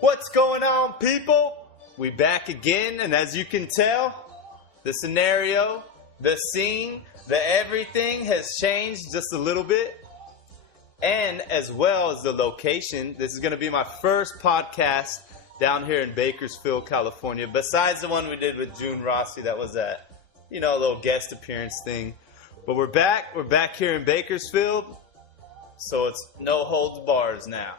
What's going on, people? We back again, and as you can tell, the scenario, the scene, the everything has changed just a little bit. And as well as the location, this is going to be my first podcast down here in Bakersfield, California, besides the one we did with June Rossi that was at, a little guest appearance thing. But we're back here in Bakersfield, so it's no holds bars now.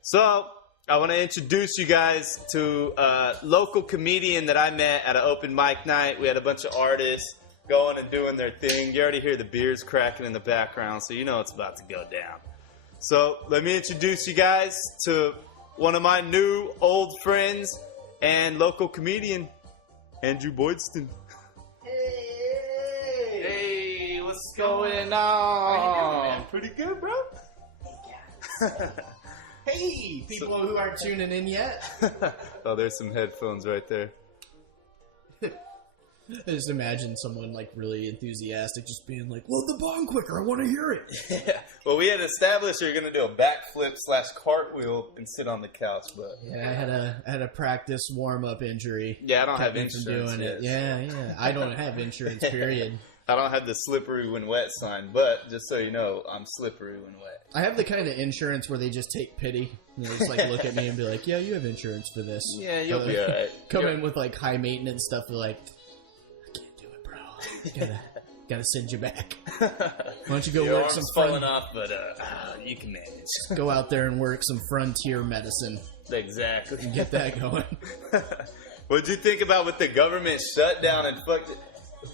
So I want to introduce you guys to a local comedian that I met at an open mic night. We had a bunch of artists going and doing their thing. You already hear the beers cracking in the background, so you know it's about to go down. So let me introduce you guys to one of my new old friends and local comedian, Andrew Boydston. Hey, what's going on? How you doing, man? Pretty good, bro. Hey, people who aren't tuning in yet. Oh, there's some headphones right there. I just imagine someone like really enthusiastic just being like, load the bong quicker, I want to hear it. Yeah. Well, we had established you're going to do a backflip / cartwheel and sit on the couch, but... Yeah, I had a practice warm-up injury. Yeah, I don't have Kept me from insurance doing yet, it. Yeah. I don't have insurance, period. I don't have the slippery when wet sign, but just so you know, I'm slippery when wet. I have the kind of insurance where they just take pity. They just like look at me and be like, yeah, you have insurance for this. Yeah, you'll be alright. Come in with like high maintenance stuff. They're like, I can't do it, bro. Gotta send you back. Why don't you go Your work arm's some falling off, but you can manage. Go out there and work some frontier medicine. Exactly. And get that going. What'd you think about with the government shutdown and fuck?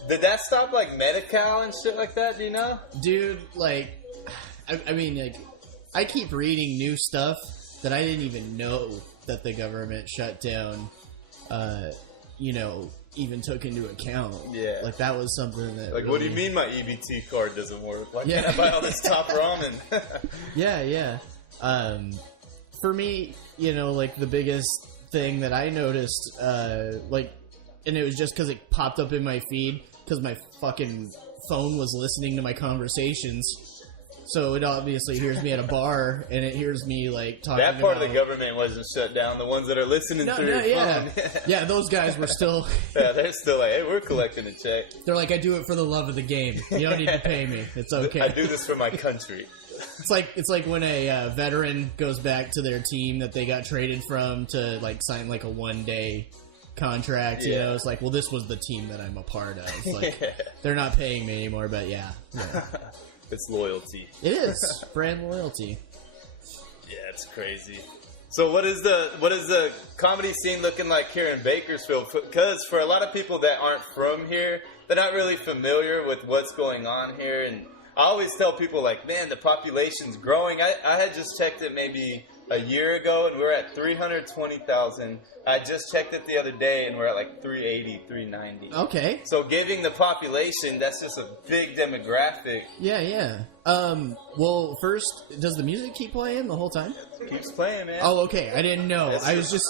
Did that stop like Medi-Cal and shit like that? Do you know? Dude, like, I mean, like, I keep reading new stuff that I didn't even know that the government shutdown, even took into account. Yeah. Like, that was something that. Like, really... what do you mean my EBT card doesn't work? Why can't I buy all this top ramen? Yeah. For me, like, the biggest thing that I noticed, and it was just because it popped up in my feed because my fucking phone was listening to my conversations. So it obviously hears me at a bar, and it hears me, like, talking That part about... of the government wasn't shut down. The ones that are listening through your phone. Yeah, those guys were still... Yeah, they're still like, hey, we're collecting a check. They're like, I do it for the love of the game. You don't need to pay me. It's okay. I do this for my country. It's like when a veteran goes back to their team that they got traded from to, like, sign, like, a one-day... contract, it's like, well, this was the team that I'm a part of. Like, they're not paying me anymore, but yeah. It's loyalty. It is brand loyalty. Yeah, it's crazy. So, what is the comedy scene looking like here in Bakersfield? Because for a lot of people that aren't from here, they're not really familiar with what's going on here. And I always tell people, like, man, the population's growing. I had just checked it maybe a year ago, and we were at 320,000. I just checked it the other day, and we're at like 380, 390. Okay. So giving the population, that's just a big demographic. Yeah. Well, first, does the music keep playing the whole time? Keeps playing, man. Oh, okay. I didn't know. I was just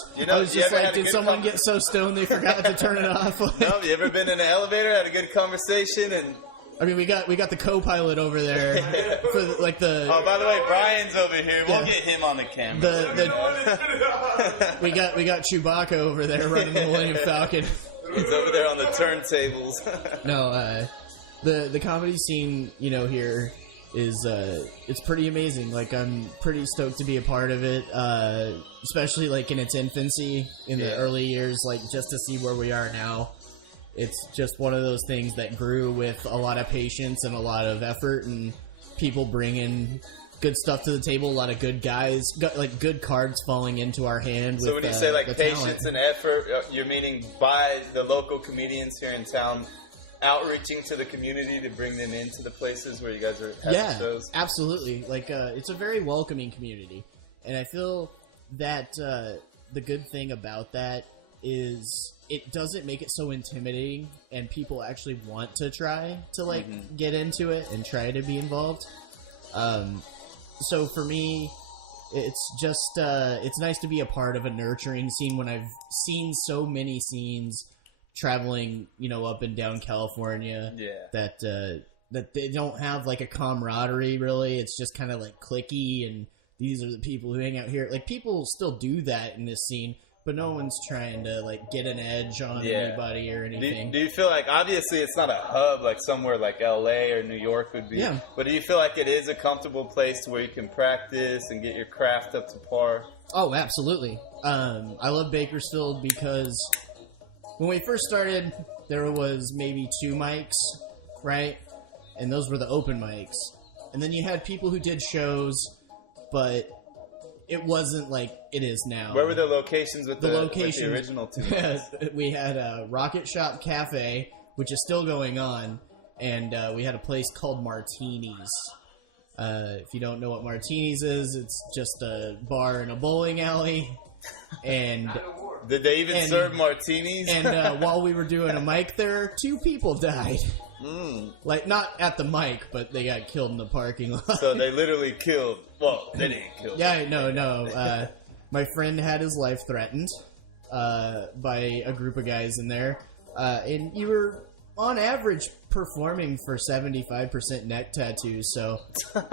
like, did someone get so stoned they forgot to turn it off? No, you ever been in an elevator, had a good conversation, and... I mean, we got the co-pilot over there for the. Oh, by the way, Brian's over here. We'll get him on the camera. We got Chewbacca over there running the Millennium Falcon. He's over there on the turntables. No, the comedy scene, here is it's pretty amazing. Like, I'm pretty stoked to be a part of it, especially like in its infancy in the early years. Like, just to see where we are now. It's just one of those things that grew with a lot of patience and a lot of effort, and people bringing good stuff to the table. A lot of good guys, like good cards falling into our hand. So with, when you say like patience talent. and effort, you're meaning by the local comedians here in town outreaching to the community to bring them into the places where you guys are having shows? Yeah, absolutely. Like, it's a very welcoming community, and I feel that the good thing about that is it doesn't make it so intimidating, and people actually want to try to get into it and try to be involved. So for me, it's just it's nice to be a part of a nurturing scene when I've seen so many scenes traveling, up and down California. That they don't have like a camaraderie really. It's just kind of like cliquey, and these are the people who hang out here. Like, people still do that in this scene, but no one's trying to, like, get an edge on anybody or anything. Do you feel like, obviously it's not a hub like somewhere like LA or New York would be, but do you feel like it is a comfortable place to where you can practice and get your craft up to par? Oh, absolutely. I love Bakersfield because when we first started, there was maybe 2 mics, right? And those were the open mics. And then you had people who did shows, but it wasn't like it is now. Where were the locations with the original 2 mics? We had a Rocket Shop Cafe, which is still going on, and we had a place called Martini's. If you don't know what Martini's is, it's just a bar in a bowling alley. And did they even serve martinis? And while we were doing a mic there, 2 people died. Like, not at the mic, but they got killed in the parking lot. So they literally killed. Well, they didn't kill. Yeah, no. My friend had his life threatened by a group of guys in there, and you were on average performing for 75% neck tattoos. So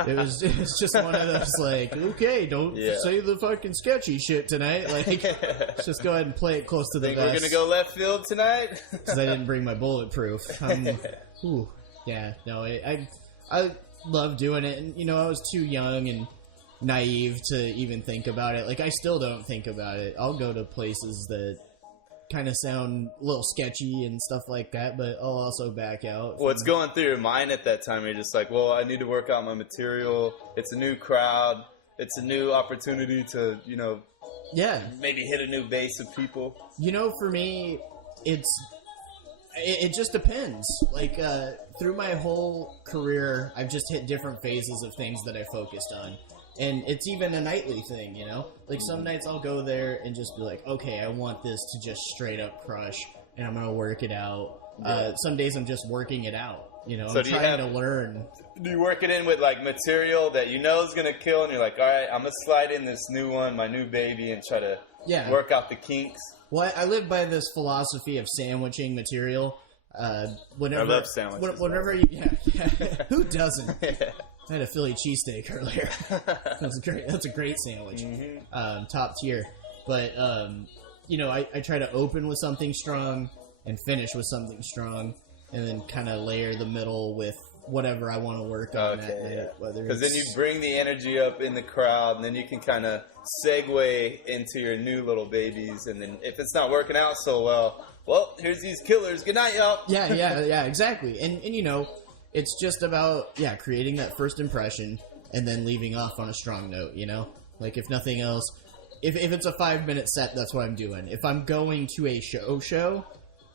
it was just one of those, like, okay, don't say the fucking sketchy shit tonight. Like, let's just go ahead and play it close to the vest. We're gonna go left field tonight because I didn't bring my bulletproof. I love doing it, and I was too young and naive to even think about it. Like, I still don't think about it. I'll go to places that kind of sound a little sketchy and stuff like that, but I'll also back out. What's going through your mind at that time? You're just like, well, I need to work out my material. It's a new crowd. It's a new opportunity to, maybe hit a new base of people. For me, it just depends. Like, through my whole career, I've just hit different phases of things that I focused on. And it's even a nightly thing, Like, some nights I'll go there and just be like, okay, I want this to just straight up crush, and I'm going to work it out. Some days I'm just working it out, So I'm trying to learn. Do you work it in with, like, material that you know is going to kill, and you're like, all right, I'm going to slide in this new one, my new baby, and try to work out the kinks? Well, I live by this philosophy of sandwiching material. I love sandwiches. Whenever who doesn't? I had a Philly cheesesteak earlier. That's great. That's a great sandwich. Top tier. But, I try to open with something strong and finish with something strong, and then kind of layer the middle with whatever I want to work on that night. Because then you bring the energy up in the crowd, and then you can kind of segue into your new little babies. And then if it's not working out so well, here's these killers. Good night, y'all. Yeah, exactly. And it's just about, creating that first impression and then leaving off on a strong note, Like, if nothing else, if it's a 5-minute set, that's what I'm doing. If I'm going to a show,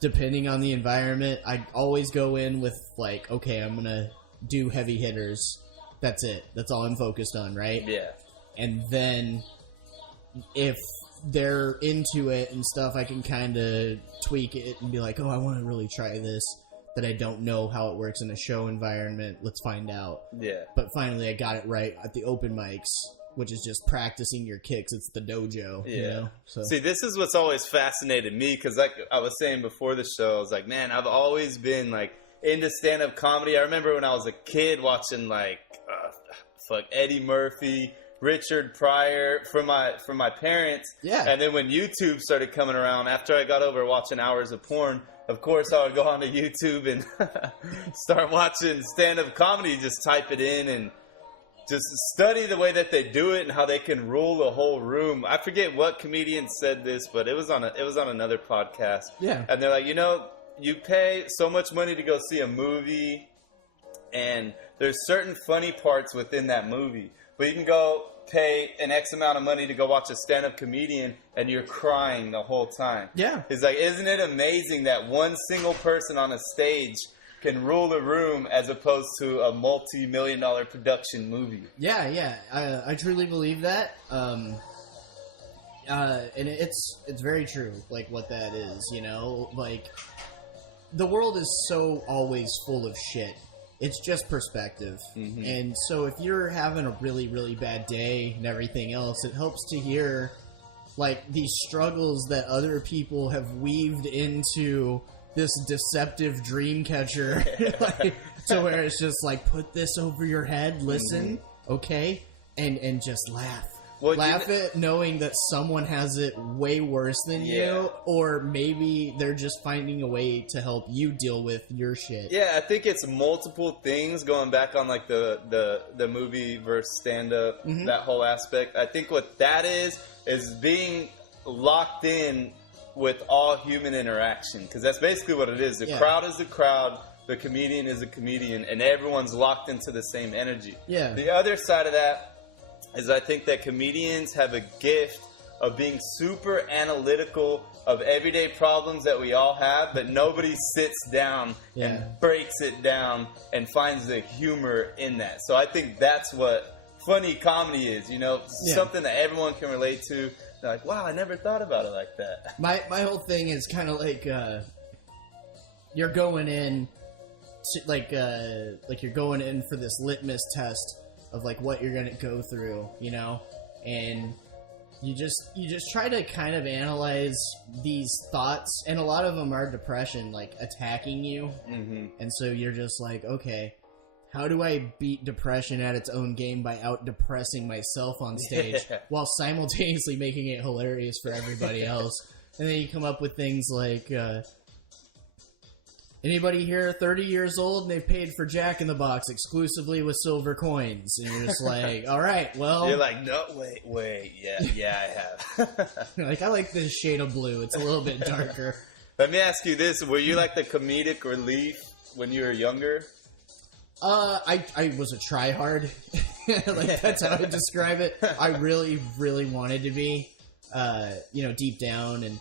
depending on the environment, I always go in with, like, okay, I'm going to do heavy hitters. That's it. That's all I'm focused on, right? Yeah. And then if they're into it and stuff, I can kind of tweak it and be like, oh, I want to really try this. That I don't know how it works in a show environment. Let's find out. Yeah. But finally, I got it right at the open mics, which is just practicing your kicks. It's the dojo, So. See, this is what's always fascinated me, because like I was saying before the show, I was like, man, I've always been like into stand-up comedy. I remember when I was a kid watching like Eddie Murphy, Richard Pryor from my parents. Yeah. And then when YouTube started coming around, after I got over watching hours of porn, of course, I would go onto YouTube and start watching stand-up comedy. Just type it in and just study the way that they do it and how they can rule the whole room. I forget what comedian said this, but it was on another podcast. Yeah. And they're like, you pay so much money to go see a movie, and there's certain funny parts within that movie, but you can go pay an X amount of money to go watch a stand-up comedian and you're crying the whole time. Yeah. It's like, isn't it amazing that one single person on a stage can rule the room as opposed to a multi-million-dollar production movie? Yeah. I truly believe that. And it's very true, like, what that is, Like, the world is so always full of shit. It's just perspective. Mm-hmm. And so if you're having a really, really bad day and everything else, it helps to hear, like, these struggles that other people have weaved into this deceptive dream catcher. Like, to where it's just like, put this over your head, listen, okay? and just laugh. Well, Laugh at knowing that someone has it way worse than you, or maybe they're just finding a way to help you deal with your shit. Yeah, I think it's multiple things going back on like the movie versus stand-up, that whole aspect. I think what that is being locked in with all human interaction, because that's basically what it is. The crowd is the crowd, the comedian is a comedian, and everyone's locked into the same energy. Yeah. The other side of that is I think that comedians have a gift of being super analytical of everyday problems that we all have, but nobody sits down and breaks it down and finds the humor in that. So I think that's what funny comedy is, something that everyone can relate to. They're like, wow, I never thought about it like that. My whole thing is kind of like you're going in to, like you're going in for this litmus test of like what you're gonna go through, and you just try to kind of analyze these thoughts, and a lot of them are depression, like attacking you, and so you're just like, okay, how do I beat depression at its own game by out depressing myself on stage while simultaneously making it hilarious for everybody else? And then you come up with things like, anybody here 30 years old and they've paid for Jack in the Box exclusively with silver coins? And you're just like, all right, well. You're like, no, wait, yeah, I have. Like, I like this shade of blue. It's a little bit darker. Let me ask you this. Were you like the comedic relief when you were younger? I was a tryhard. Like, that's how I would describe it. I really, really wanted to be, deep down, and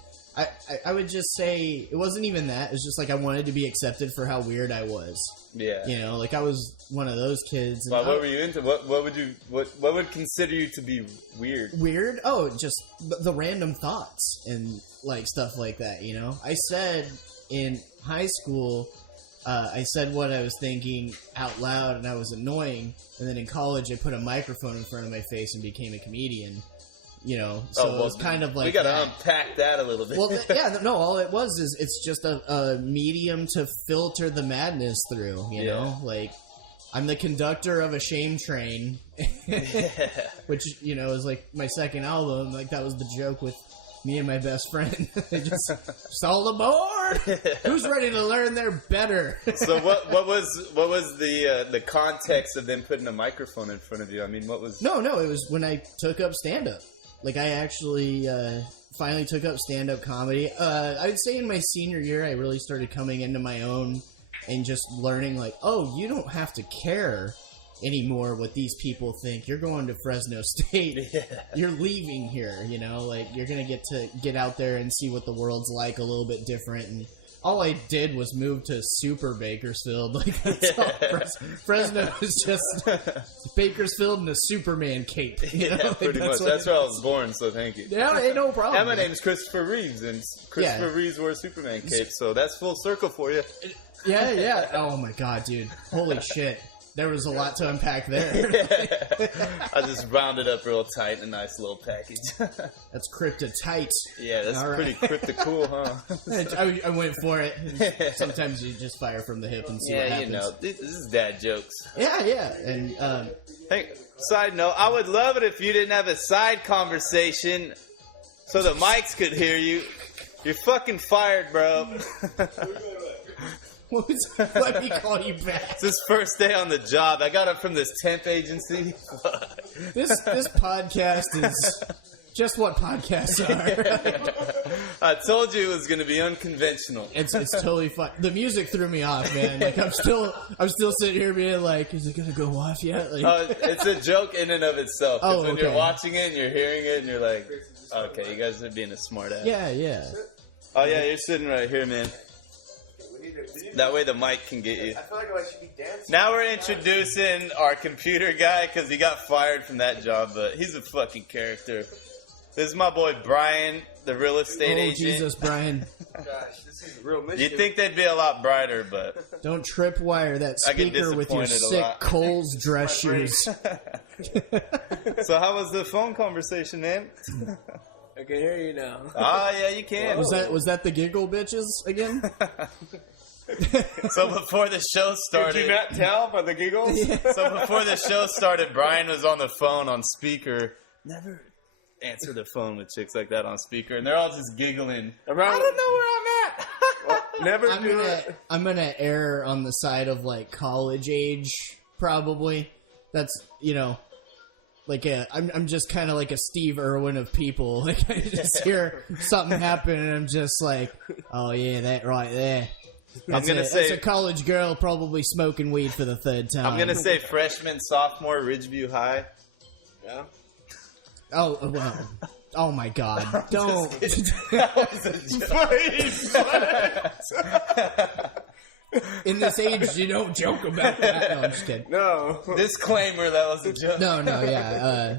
I would just say it wasn't even that. It's just like I wanted to be accepted for how weird I was. Yeah. Like I was one of those kids. Well, what were you into? What would consider you to be weird? Weird? Oh, just the random thoughts and like stuff like that, I said in high school, I said what I was thinking out loud, and I was annoying. And then in college, I put a microphone in front of my face and became a comedian. So it's kind of like we got to unpack that a little bit. Well, no. All it was is it's just a medium to filter the madness through. You know, like I'm the conductor of a shame train, which is like my second album. Like that was the joke with me and my best friend. just all aboard. Who's ready to learn their better? So what was the context of them putting a microphone in front of you? I mean, what was? No. It was when I took up stand up. Like, I actually finally took up stand-up comedy. I would say in my senior year, I really started coming into my own and just learning, like, oh, you don't have to care anymore what these people think. You're going to Fresno State. Yeah. You're leaving here, Like, you're going to get out there and see what the world's like a little bit different. And all I did was move to super Bakersfield. Like, that's all. Fresno is just Bakersfield and a Superman cape. Pretty much. That's where I was born, so thank you. Yeah, ain't no problem. And my name is Christopher Reeves, and Christopher Reeves wore a Superman cape, so that's full circle for you. Yeah. Oh, my God, dude. Holy shit. There was a lot to unpack there. I just rounded up real tight in a nice little package. That's crypto-tight. Yeah, that's pretty crypto-cool, huh? I went for it. Sometimes you just fire from the hip and see what happens. This is dad jokes. Yeah. And hey, side note, I would love it if you didn't have a side conversation so the mics could hear you. You're fucking fired, bro. Let me call you back. It's his first day on the job. I got it from this temp agency. This podcast is just what podcasts are. I told you it was going to be unconventional. It's totally fun. The music threw me off, man. Like I'm still sitting here being like, is it going to go off yet? Like, it's a joke in and of itself. Because when you're watching it and you're hearing it and you're like, okay, you guys are being a smart ass. Yeah. Oh yeah, you're sitting right here, man. That way the mic can get you. I feel like I should be dancing. Now we're introducing our computer guy because he got fired from that job, but he's a fucking character. This is my boy Brian, the real estate agent. Oh, Jesus, Brian. Gosh, this is real mission. You'd think they'd be a lot brighter, but... Don't tripwire that speaker with your sick Kohl's dress shoes. So how was the phone conversation, man? I can hear you now. Oh, yeah, you can. Was that the giggle bitches again? So before the show Did started, you not tell by the giggles? so before the show started, Brian was on the phone on speaker. Never answer the phone with chicks like that on speaker, and they're all just giggling. Around- I don't know where I'm at. Well, never do it. I'm gonna err on the side of like college age, probably. That's like I'm just kind of like a Steve Irwin of people. Like I just hear something happen and I'm just like, oh yeah, that right there. That's that's a college girl probably smoking weed for the third time. I'm gonna say freshman, sophomore, Ridgeview High. Yeah. Oh well. Oh my God! Don't. In this age, you don't joke about that. No, I'm just kidding. No. Disclaimer: that was a joke. No, yeah.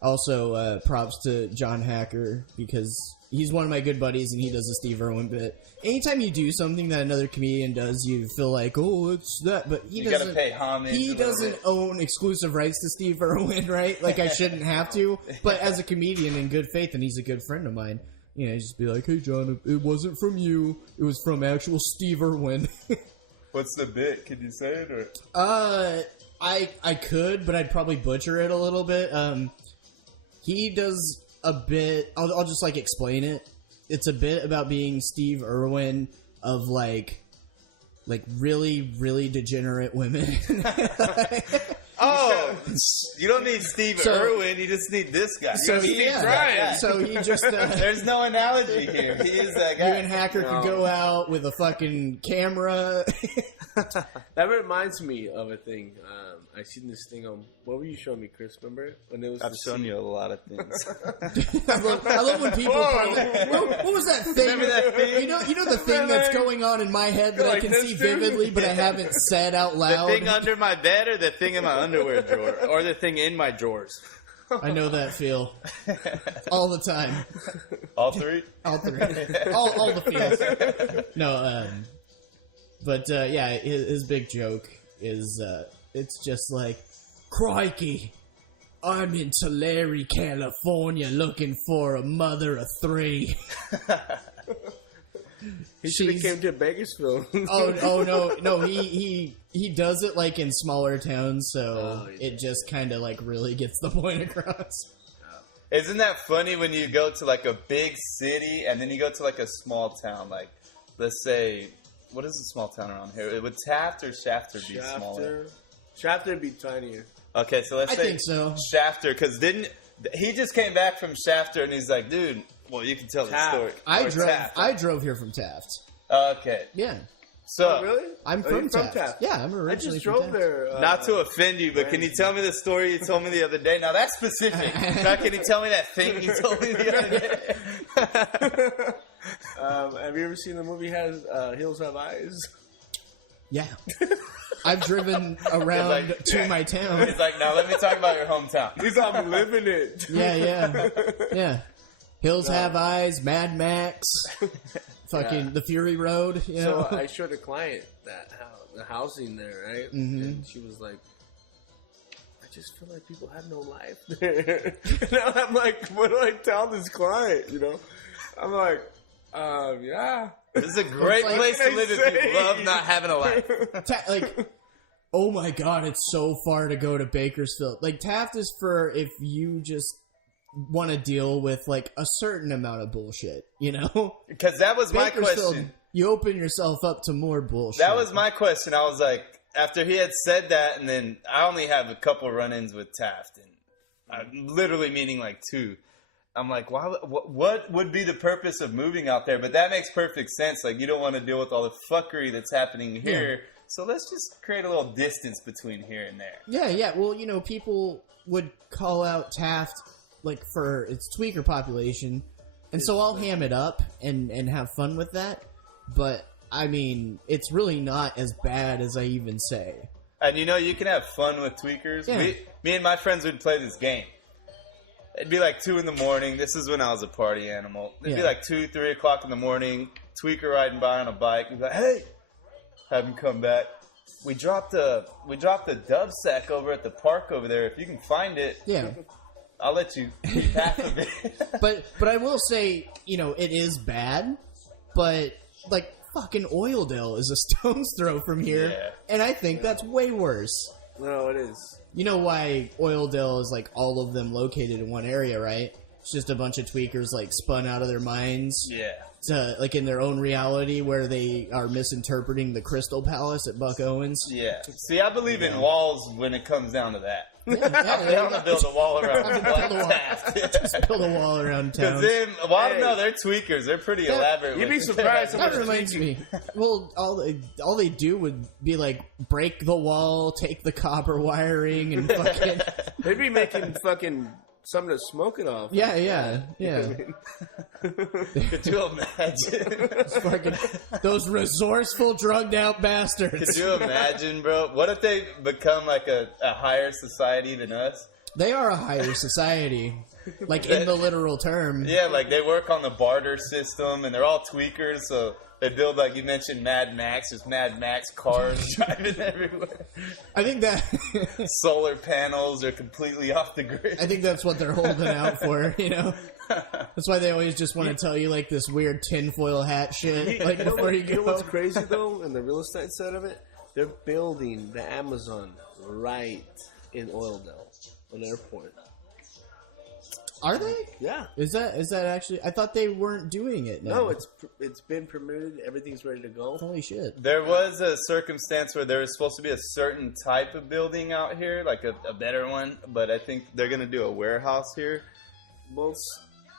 Also, props to John Hacker because he's one of my good buddies and he does a Steve Irwin bit. Anytime you do something that another comedian does, you feel like, oh, it's that. But he doesn't. Gotta pay homage. He doesn't own exclusive rights to Steve Irwin, right? Like I shouldn't have to. But as a comedian in good faith, and he's a good friend of mine, just be like, hey, John, it wasn't from you. It was from actual Steve Irwin. What's the bit? Can you say it or? I could, but I'd probably butcher it a little bit. He does a bit. I'll just like explain it. It's a bit about being Steve Irwin of like really, really degenerate women. Oh, you don't need Steve Irwin. You just need this guy. So Brian. So he just. There's no analogy here. He is that guy. You and Hacker could go out with a fucking camera. That reminds me of a thing. I seen this thing on. What were you showing me, Chris? Remember when it was? I've shown you a lot of things. I love when people. What was that thing? Remember that thing? You know the thing that's going on in my head that I can see vividly, but I haven't said out loud. The thing under my bed, or the thing in my underwear drawer, or the thing in my drawers. I know that feel all the time. All three. All three. All the feels. No, but yeah, his big joke is it's just like, crikey, I'm in Tulare, California, looking for a mother of three. He should have came to Bakersfield. oh no, he does it like in smaller towns, so it just kind of like really gets the point across. Isn't that funny when you go to like a big city and then you go to like a small town? Like, let's say, what is a small town around here? Would Taft or Shafter be smaller? Shafter would be tinier. Okay, so let's say think so. Shafter, because he just came back from Shafter and he's like, dude, well, you can tell the story. I drove here from Taft. Okay. Yeah. So, Oh, really? I'm from Taft. Yeah, I'm originally I just from drove Taft. there. not to offend you, but can you tell me the story you told me the other day? Now, that's specific. Now, can you tell me that thing you told me the other day? Have you ever seen the movie Hills Have Eyes? Yeah. I've driven around to my town. He's like, now let me talk about your hometown. He's I'm living it. Yeah. Hills Have Eyes, Mad Max, fucking The Fury Road. You know? So I showed a client the housing there, right? Mm-hmm. And she was like, I just feel like people have no life there. And I'm like, what do I tell this client? I'm like, yeah. This is a great place to live if you love not having a life. Oh my God, it's so far to go to Bakersfield. Like, Taft is for if you just want to deal with, like, a certain amount of bullshit, Because that was my question. You open yourself up to more bullshit. That was my question. I was like, after he had said that, and then I only have a couple run-ins with Taft, and literally meaning like 2. I'm like, what would be the purpose of moving out there? But that makes perfect sense. Like, you don't want to deal with all the fuckery that's happening here. Yeah. So let's just create a little distance between here and there. Yeah. Well, people would call out Taft, like, for its tweaker population. And so I'll ham it up and have fun with that. But, I mean, it's really not as bad as I even say. And you can have fun with tweakers. Yeah. Me and my friends would play this game. It'd be like 2 in the morning. This is when I was a party animal. It'd be like 2, 3 o'clock in the morning. Tweaker riding by on a bike. We'd be like, hey, have him come back. We dropped a dove sack over at the park over there. If you can find it, I'll let you keep half of it. But I will say, it is bad. But like Fucking Oildale is a stone's throw from here, Yeah. and I think that's way worse. No, it is. You know why Oildale is like all of them located in one area, right? It's just a bunch of tweakers like spun out of their minds. Yeah. To, like in their own reality where they are misinterpreting the Crystal Palace at Buck Owens. Yeah. See, I believe in walls when it comes down to that. Yeah, I'm gonna build a wall around Just build a wall around town. Because them, well, I don't know, they're tweakers. They're pretty elaborate. You'd be with- surprised how That much reminds me. Well, all they do would be like break the wall, take the copper wiring, and fucking They'd be making fucking something to smoke it off. yeah. Could you imagine? Fucking those resourceful, drugged out bastards. Could you imagine, bro? What if they become like a higher society than us? They are a higher society, like in the literal term. Yeah, like they work on the barter system, and they're all tweakers, so they build, like you mentioned, Mad Max. There's Mad Max cars driving everywhere. I think that Solar panels are completely off the grid. I think that's what they're holding out for. You know, that's why they always just want to tell you like this weird tinfoil hat shit, like before you You know go. what's crazy though, in the real estate side of it? They're building the Amazon right in Oildale, an airport. Are they? Yeah. Is that actually? I thought they weren't doing it. Now. No, it's been permitted. Everything's ready to go. Holy shit. There was a circumstance where there was supposed to be a certain type of building out here, like a better one, but I think they're going to do a warehouse here. Well,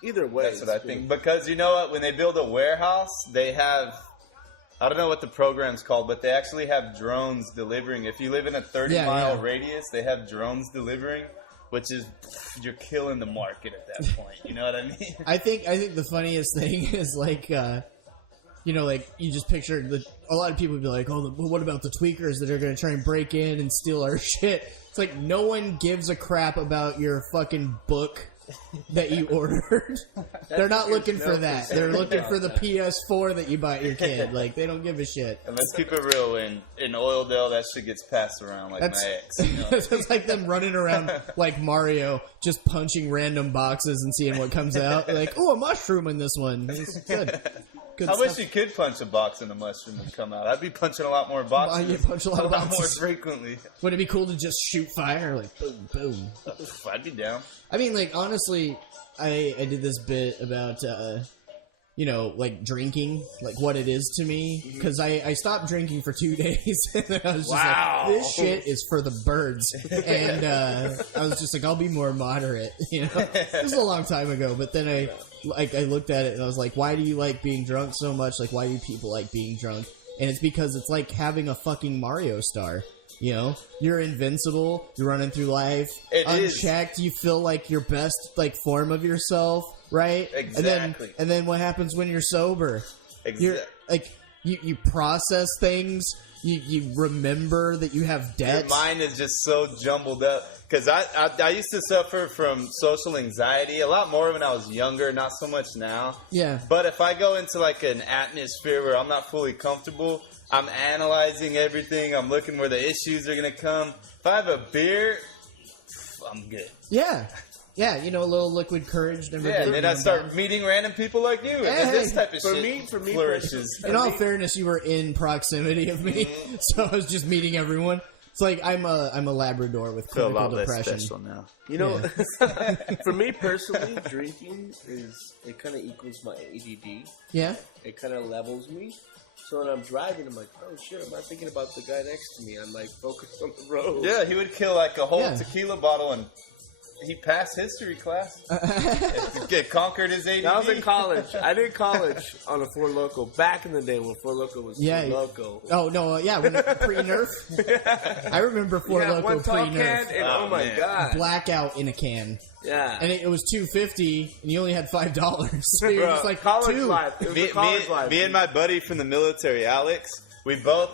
either way, That's what I think. Because you know what? When they build a warehouse, they have... I don't know what the program's called, but they actually have drones delivering. If you live in a 30-mile radius, they have drones delivering, which is... You're killing the market at that point. You know what I mean? I think the funniest thing is like, you know, like you just picture a lot of people would be like, oh, but what about the tweakers that are going to try and break in and steal our shit? It's like no one gives a crap about your fucking book that you ordered. They're not looking for that. They're looking for the PS4 that you bought your kid. Like they don't give a shit. And let's keep it real. In Oildale, that shit gets passed around like That's- my ex. You know? It's like them running around like Mario, just punching random boxes and seeing what comes out. Like, oh, a mushroom in this one. It's good. Good I stuff. wish you could punch a box in a mushroom and come out. I'd be punching a lot more boxes. You punch a lot of more boxes. frequently. Would it be cool to just shoot fire? Like, boom, boom. I'd be down. I mean, like, honestly, I did this bit about, you know, like, drinking, like, what it is to me. Because I stopped drinking for 2 days. And then I was just like, this shit is for the birds. And I was just like, I'll be more moderate, you know? This was a long time ago. But then I looked at it and I was like, why do you like being drunk so much? Like, why do people like being drunk? And it's because it's like having a fucking Mario star. You know, you're invincible. You're running through life It is. unchecked. You feel like your best like form of yourself, right? Exactly. And then what happens when you're sober? You're Exactly. like you process things. You remember that you have Your debts. mind is just so jumbled up. Because I used to suffer from social anxiety a lot more when I was younger, not so much now. Yeah. But if I go into like an atmosphere where I'm not fully comfortable, I'm analyzing everything. I'm looking where the issues are going to come. If I have a beer, I'm good. Yeah. Yeah, you know, a little liquid courage. Never Yeah, and been then I down. start meeting random people like you, and then this type of for shit me flourishes. In all fairness, you were in proximity of me, so I was just meeting everyone. It's like I'm a Labrador with Feel a clinical lot less depression. special now. You know, for me personally, drinking it kind of equals my ADD. Yeah. It kind of levels me. So when I'm driving, I'm like, oh shit, I'm not thinking about the guy next to me. I'm like focused on the road. Yeah, he would kill like a whole Yeah. tequila bottle, and he passed history class. Get conquered his ADD. I was in college. I did college on a Four Loko back in the day when Four Loko was Yeah. Four Loko. Oh no, yeah, when pre-nerf. I remember Four Yeah, Loko one tall can, pre-nerf. and Oh, oh my man. god, Blackout in a can, yeah. and it was $2.50, and you only had $5. So you're Bro, just like college two. life. It was me, a college me, life. me and my buddy from the military, Alex, we both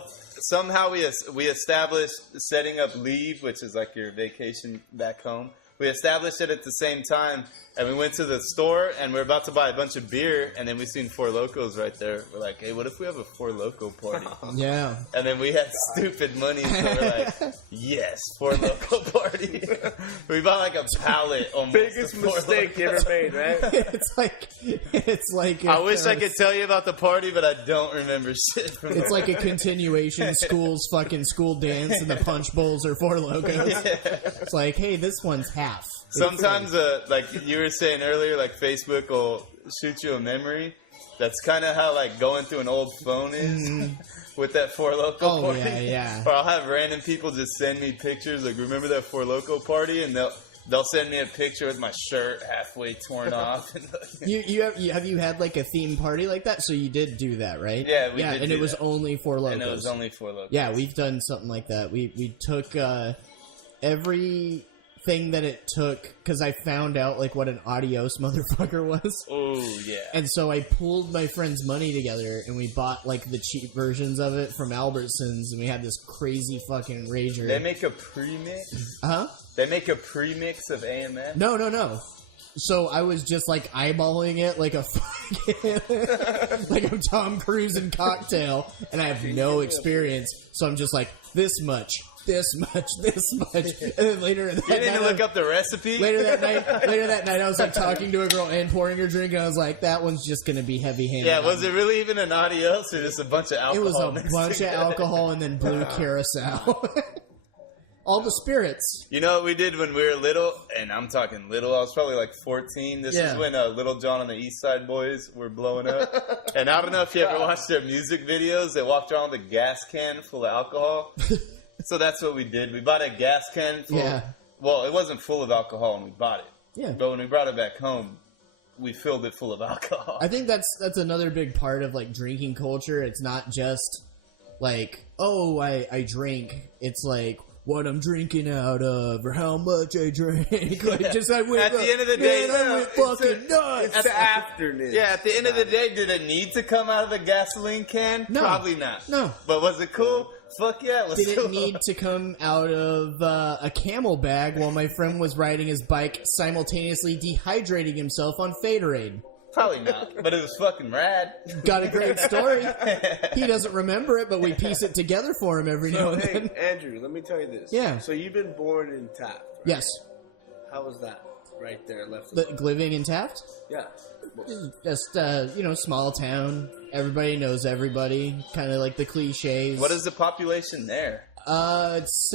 somehow we established setting up leave, which is like your vacation back home. We established it at the same time, And we went to the store, and we are about to buy a bunch of beer, and then we seen Four Locos right there. We're like, hey, what if we have a Four Loco party? Yeah. And then we had stupid money, so we're like, yes, Four Loco party. We bought like a pallet almost. Biggest of Four mistake you Locos. ever made, right? It's like I wish I could tell you about the party, but I don't remember shit from It's like a continuation school's fucking school dance, and the punch bowls are Four Locos. It's like, hey, this one's half. Sometimes, like you were saying earlier, like Facebook will shoot you a memory. That's kind of how like going through an old phone is with that Four Loco Oh, party. yeah. Or I'll have random people just send me pictures like, remember that Four Loco party? And they'll send me a picture with my shirt halfway torn off. Have you had like a theme party like that? So you did do that, right? Yeah, we did and do it was that. only Four Locos. And it was only Four Locos. Yeah, we've done something like that. We took everything that it took, because I found out like what an adios motherfucker was. Oh, yeah. And so I pulled my friend's money together, and we bought like the cheap versions of it from Albertsons, and we had this crazy fucking rager. They make a premix? Huh? They make a premix of AMF? No. So I was just like eyeballing it like a fucking like I'm Tom Cruise in Cocktail, and I have no experience. So I'm just like this much, and then later in that You didn't night, look up the recipe? later that night, I was like talking to a girl and pouring her drink, and I was like, that one's just gonna be heavy-handed. Yeah, was it really even an adios or just a bunch of alcohol? It was a mixed bunch of together? alcohol and then blue curacao. All the spirits. You know what we did when we were little? And I'm talking little. I was probably like 14. This is when Little John and the East Side Boys were blowing up. And I don't know if you ever watched their music videos. They walked around with a gas can full of alcohol. So that's what we did. We bought a gas can full. Yeah. Well, it wasn't full of alcohol when we bought it. Yeah. But when we brought it back home, we filled it full of alcohol. I think that's another big part of like drinking culture. It's not just like, oh, I drink. It's like what I'm drinking out of or how much I drink. Like just I went At the end of the day, I went fucking nuts. It's the afternoon. Yeah, at the end of the day, did it need to come out of the gasoline can? No. Probably not. No. But was it cool? Fuck yeah, it was Did cool. it need to come out of a camel bag while my friend was riding his bike, simultaneously dehydrating himself on Faderade? Probably not, but it was fucking rad. Got a great story. He doesn't remember it, but we piece it together for him every now So, and hey, then. Andrew, let me tell you this. Yeah. So you've been born in Taft, right? Yes. How was that? Right there, left. Living in Taft? Yeah. Just, small town. Everybody knows everybody. Kind of like the cliches. What is the population there?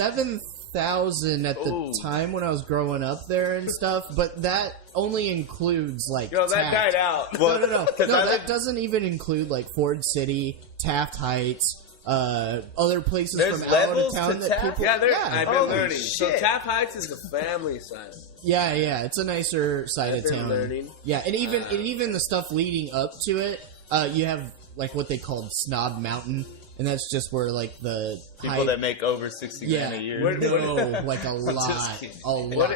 7,000 at the Ooh. time when I was growing up there and stuff, but that only includes, like, Yo, that Taft. died out. Well, No, 'cause I that lived- doesn't even include, like, Ford City, Taft Heights, other places There's from out of levels town to that Taft? people... Yeah, I've been Holy learning. So shit. Taft Heights is the family side. Yeah, it's a nicer side I've of been town. learning. Yeah, and even the stuff leading up to it, you have like what they called Snob Mountain, and that's just where like the People that make over 60 grand a year. What- like a just lot, kidding.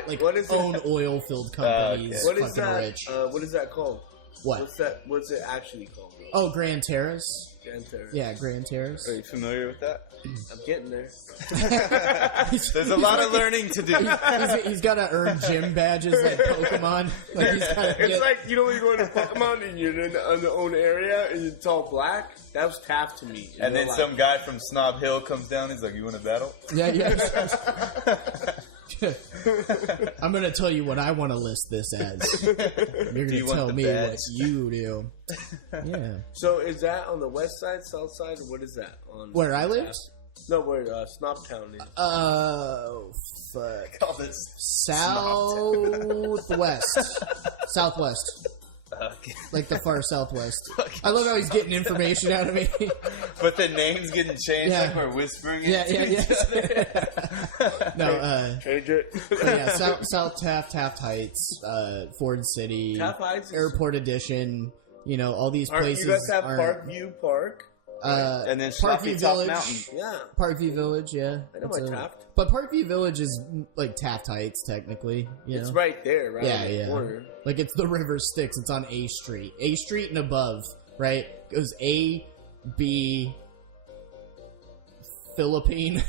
like what is own it? oil filled companies, Okay. What is fucking that? rich. What is that called? What? What's it actually called? Bro? Oh, Grand Terrace. Grand Terrace. Yeah, Grand Terrace. Are you familiar with that? I'm getting there. There's a lot of learning to do. He's got to earn gym badges like Pokemon. Like he's gotta It's get, like, you know when you go to Pokemon and you're in the unknown area and it's all black? That was Taft to me. And then some guy from Snob Hill comes down. He's like, "You want to battle?" yeah. I'm gonna tell you what I want to list this as. You're you gonna want tell the me what badge? you do. Yeah. So is that on the west side, south side, or what is that? On Where I lived? No, where Snobtown is. Oh, fuck. Call this. Southwest. Southwest. Okay. Like the far southwest. I love how he's getting information out of me. But the name's getting changed Yeah. like we're whispering it Yeah. to each other. No, Change it. yeah, South Taft Heights, Ford City, Taft Heights is- Airport Edition, all these places You guys have aren't- Parkview Park? And then Sloppy Parkview Top Village. Mountain. Yeah. Parkview Village, yeah. I know That's my a- Taft. But Parkview Village is like Taft Heights, technically. It's right there, right Yeah, on the yeah. corner. Like it's the river Styx. It's on A Street. A Street and above, right? Goes A, B, Philippine.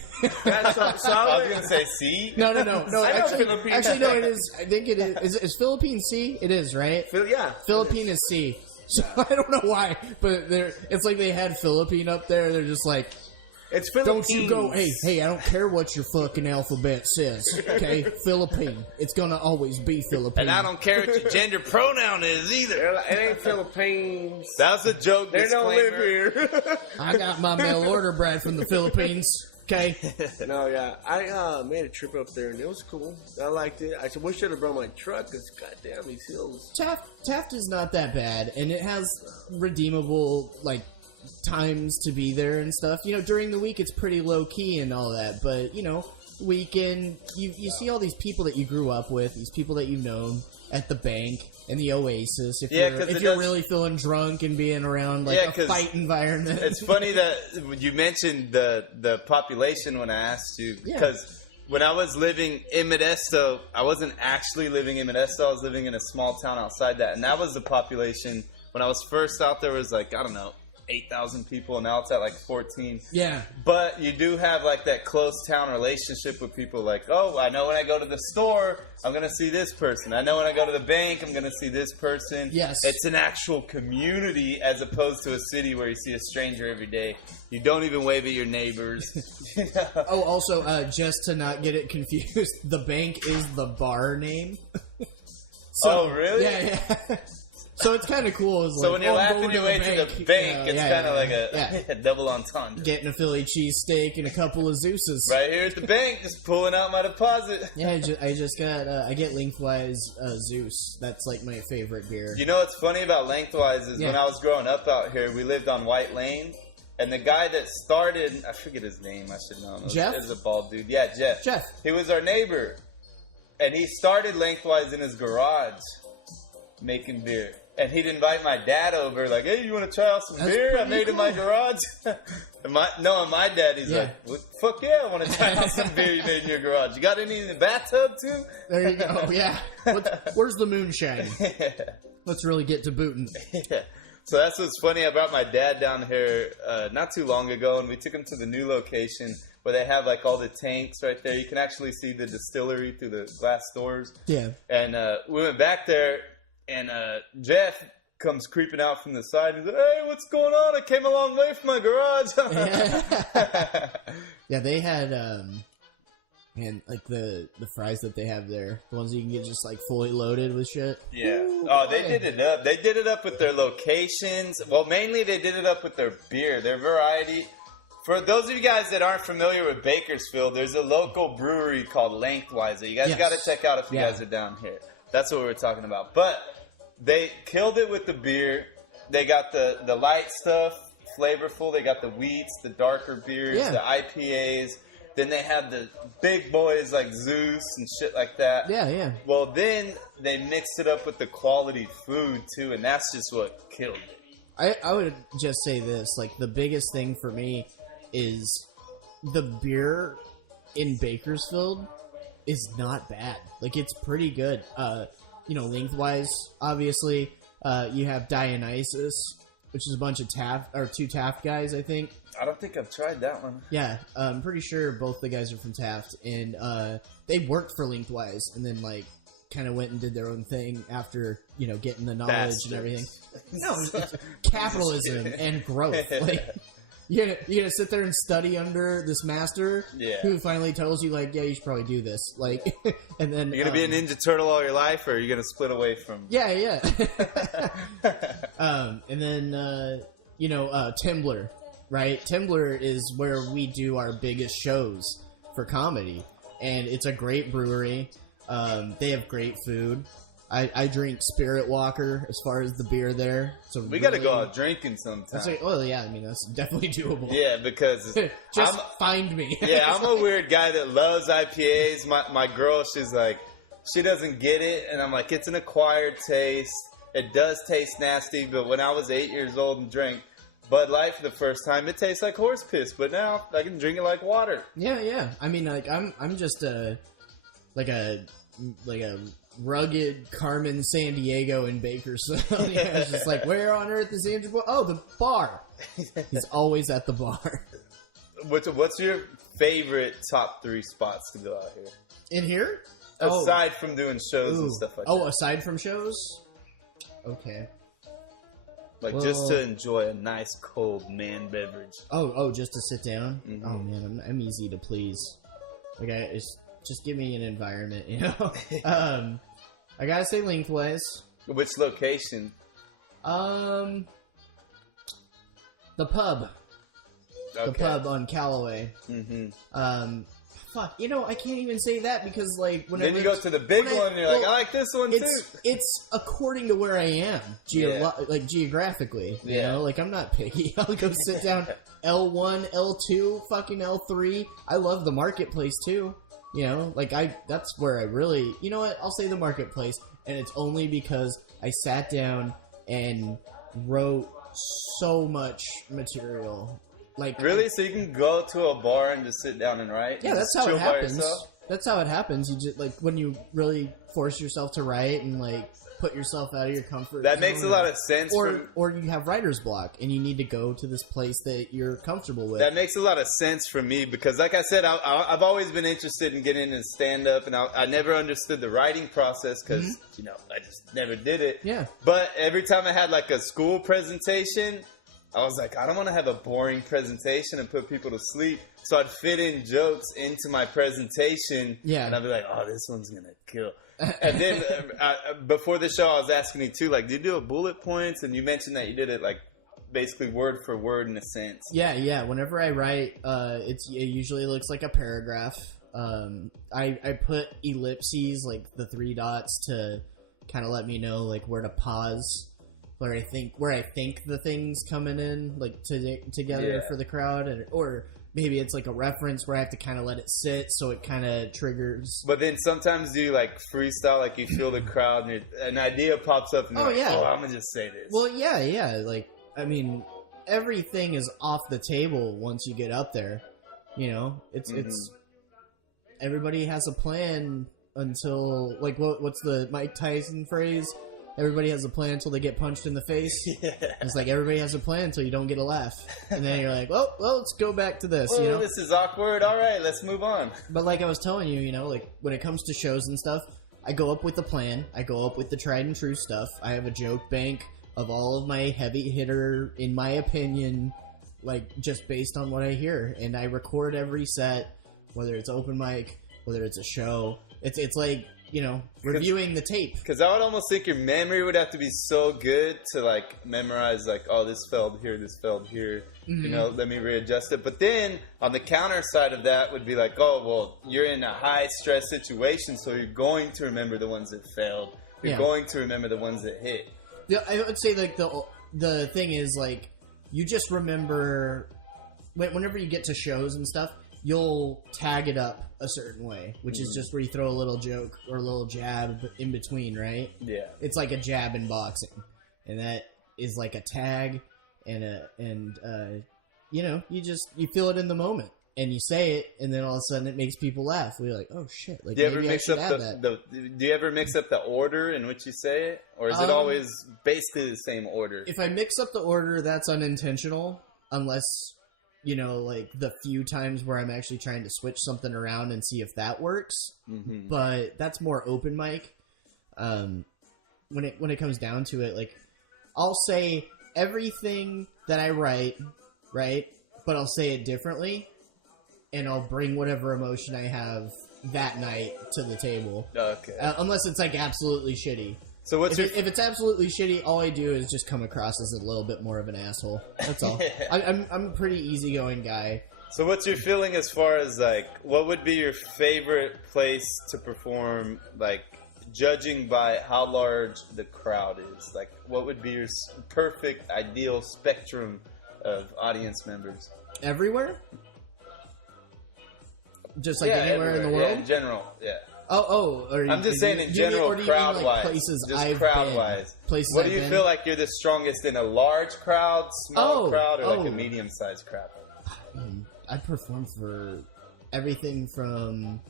That's I was solid. gonna say C. No. I know Philippine. Actually, no. It is. I think it is. Is Philippine C? It is, right? Yeah. Philippine is C. So I don't know why, but it's like they had Philippine up there. They're just like, It's Philippines. don't you go, hey, I don't care what your fucking alphabet says, okay? Philippine. It's gonna always be Philippine. And I don't care what your gender pronoun is either. They're like, it ain't Philippines. That was a joke. They don't live disclaimer. here. I got my mail order bread from the Philippines, okay? No, yeah. I made a trip up there, and it was cool. I liked it. I wish I'd have brought my truck, because goddamn, these hills. Taft is not that bad, and it has redeemable, like, times to be there and stuff. You know, during the week it's pretty low key and all that, but you know, weekend you see all these people that you grew up with, these people that you've known at the bank and the Oasis. If you're really feeling drunk and being around like a fight environment. It's funny that you mentioned the population when I asked you, because when I was living in Modesto, I wasn't actually living in Modesto. I was living in a small town outside that, and that was the population when I was first out there. Was like, I don't know, 8,000 people, and now it's at like 14. Yeah. But you do have like that close town relationship with people. Like, oh, I know when I go to the store, I'm going to see this person. I know when I go to the bank, I'm going to see this person. Yes. It's an actual community as opposed to a city where you see a stranger every day. You don't even wave at your neighbors. Oh, also, just to not get it confused, the bank is the bar name. Oh, really? Yeah. So it's kind of cool. So when you're laughing your way to the bank, it's kind of like a double entendre. Getting a Philly cheesesteak and a couple of Zeus's. Right here at the bank, just pulling out my deposit. Yeah, I just got, I get lengthwise Zeus. That's like my favorite beer. You know what's funny about lengthwise is when I was growing up out here, we lived on White Lane. And the guy that started, I forget his name, I should know. Jeff? It was a bald dude. Yeah, Jeff. Jeff. He was our neighbor. And he started lengthwise in his garage making beer. And he'd invite my dad over, like, hey, you want to try out some beer I made in my garage? And my dad, he's like, well, fuck yeah, I want to try out some beer you made in your garage. You got any in the bathtub, too? There you go, yeah. Where's the moonshine? Let's really get to booting. Yeah. So that's what's funny. I brought my dad down here not too long ago, and we took him to the new location where they have, like, all the tanks right there. You can actually see the distillery through the glass doors. Yeah. And we went back there. And Jeff comes creeping out from the side. He's like, hey, what's going on? I came a long way from my garage. Yeah, they had, man, like the fries that they have there. The ones you can get just like fully loaded with shit. Yeah. Oh, they did it up. They did it up with their locations. Well, mainly they did it up with their beer, their variety. For those of you guys that aren't familiar with Bakersfield, there's a local brewery called Lengthwise that you guys got to check out if you guys are down here. That's what we were talking about. But they killed it with the beer. They got the light stuff, flavorful. They got the wheats, the darker beers, the IPAs. Then they have the big boys like Zeus and shit like that. Yeah. Well, then they mixed it up with the quality food, too, and that's just what killed it. I would just say this. Like, the biggest thing for me is the beer in Bakersfield is not bad. Like, it's pretty good. Lengthwise, obviously, you have Dionysus, which is a bunch of two Taft guys, I think. I don't think I've tried that one. Yeah, I'm pretty sure both the guys are from Taft, and they worked for Lengthwise, and then, like, kind of went and did their own thing after, getting the knowledge and everything. No, it's capitalism and growth. Like, you're gonna sit there and study under this master who finally tells you, like, yeah, you should probably do this. Like, and then you're gonna be a Ninja Turtle all your life, or are you gonna split away from? Yeah. And then Timber, right? Timber is where we do our biggest shows for comedy, and it's a great brewery. They have great food. I drink Spirit Walker as far as the beer there. So we got to go out drinking sometime. That's definitely doable. Yeah, because just find me. Yeah, I'm a weird guy that loves IPAs. My girl, she's like, she doesn't get it, and I'm like, it's an acquired taste. It does taste nasty, but when I was 8 years old and drank Bud Light for the first time, it tastes like horse piss. But now I can drink it like water. Yeah. I mean, like, I'm just a rugged Carmen San Diego in Bakersfield. Yeah, it's just like, where on earth is Andrew? Oh, the bar. He's always at the bar. What's your favorite top 3 spots to go out here? In here? Aside from doing shows and stuff like that. Oh, aside from shows? Okay. Like just to enjoy a nice cold man beverage. Oh, just to sit down? Mm-hmm. Oh man, I'm easy to please. Like just give me an environment, you know? I gotta say lengthwise. Which location? The pub. Okay. The pub on Callaway. Mm-hmm. Fuck, you know, I can't even say that because, like, when Then you go to the big one and you're like, I like this one too. It's according to where I am, like, geographically. You know? Like, I'm not picky. I'll go sit down L1, L2, fucking L3. I love the marketplace too. You know, like, that's where I really, you know what, I'll say the marketplace, and it's only because I sat down and wrote so much material. Like, really? So you can go to a bar and just sit down and write? Yeah, that's how it happens. That's how it happens. You just, like, when you really force yourself to write and, like, put yourself out of your comfort That zone, makes a lot of sense. Or you have writer's block and you need to go to this place that you're comfortable with. That makes a lot of sense for me because, like I said, I've always been interested in getting into stand-up, and I never understood the writing process because, you know, I just never did it. Yeah. But every time I had, like, a school presentation, I was like, I don't want to have a boring presentation and put people to sleep. So I'd fit in jokes into my presentation. Yeah. And I'd be like, oh, this one's going to kill. And then before the show, I was asking you, too, like, do you do it bullet points? And you mentioned that you did it, like, basically word for word in a sense. Yeah. Whenever I write, it usually looks like a paragraph. I put ellipses, like the 3 dots, to kind of let me know, like, where to pause. Where I think the thing's coming in, like, together for the crowd, or maybe it's like a reference where I have to kind of let it sit so it kind of triggers. But then sometimes do you, like, freestyle, like you feel the crowd and an idea pops up and you're like, I'm going to just say this. Well, yeah. Like, I mean, everything is off the table once you get up there. You know, it's everybody has a plan until, like, what's the Mike Tyson phrase? Everybody has a plan until they get punched in the face. Yeah. It's like everybody has a plan until you don't get a laugh. And then you're like, well, let's go back to this. You know? This is awkward. All right, let's move on. But like I was telling you, you know, like when it comes to shows and stuff, I go up with the plan. I go up with the tried and true stuff. I have a joke bank of all of my heavy hitter, in my opinion, like just based on what I hear. And I record every set, whether it's open mic, whether it's a show. It's like, you know, reviewing the tape. Because I would almost think your memory would have to be so good to, like, memorize, like, oh, this failed here, this failed here. Mm-hmm. You know, let me readjust it. But then, on the counter side of that would be like, oh, well, you're in a high-stress situation, so you're going to remember the ones that failed. You're going to remember the ones that hit. Yeah, I would say, like, the thing is, like, you just remember... Whenever you get to shows and stuff, you'll tag it up a certain way, which is just where you throw a little joke or a little jab in between, right? Yeah. It's like a jab in boxing. And that is like a tag and you know, you feel it in the moment and you say it and then all of a sudden it makes people laugh. We're like, oh shit, like, do you ever maybe mix I should up add that. do you ever mix up the order in which you say it? Or is it always basically the same order? If I mix up the order, that's unintentional, unless, you know, like the few times where I'm actually trying to switch something around and see if that works. Mm-hmm. But that's more open mic. When it comes down to it, like, I'll say everything that I write, right? But I'll say it differently, and I'll bring whatever emotion I have that night to the table. Okay. Unless it's like absolutely shitty. So if it's absolutely shitty, all I do is just come across as a little bit more of an asshole. That's all. I'm a pretty easygoing guy. So what's your feeling as far as, like, what would be your favorite place to perform, like, judging by how large the crowd is? Like, what would be your perfect, ideal spectrum of audience members? Everywhere? Just like anywhere in the world? Yeah, in general, yeah. I'm just saying in general, crowd-wise. Places just I've crowd-wise. been, places what I've do you been? feel like you're the strongest in? A large crowd, small crowd, or like a oh. medium-sized crowd? I perform for everything from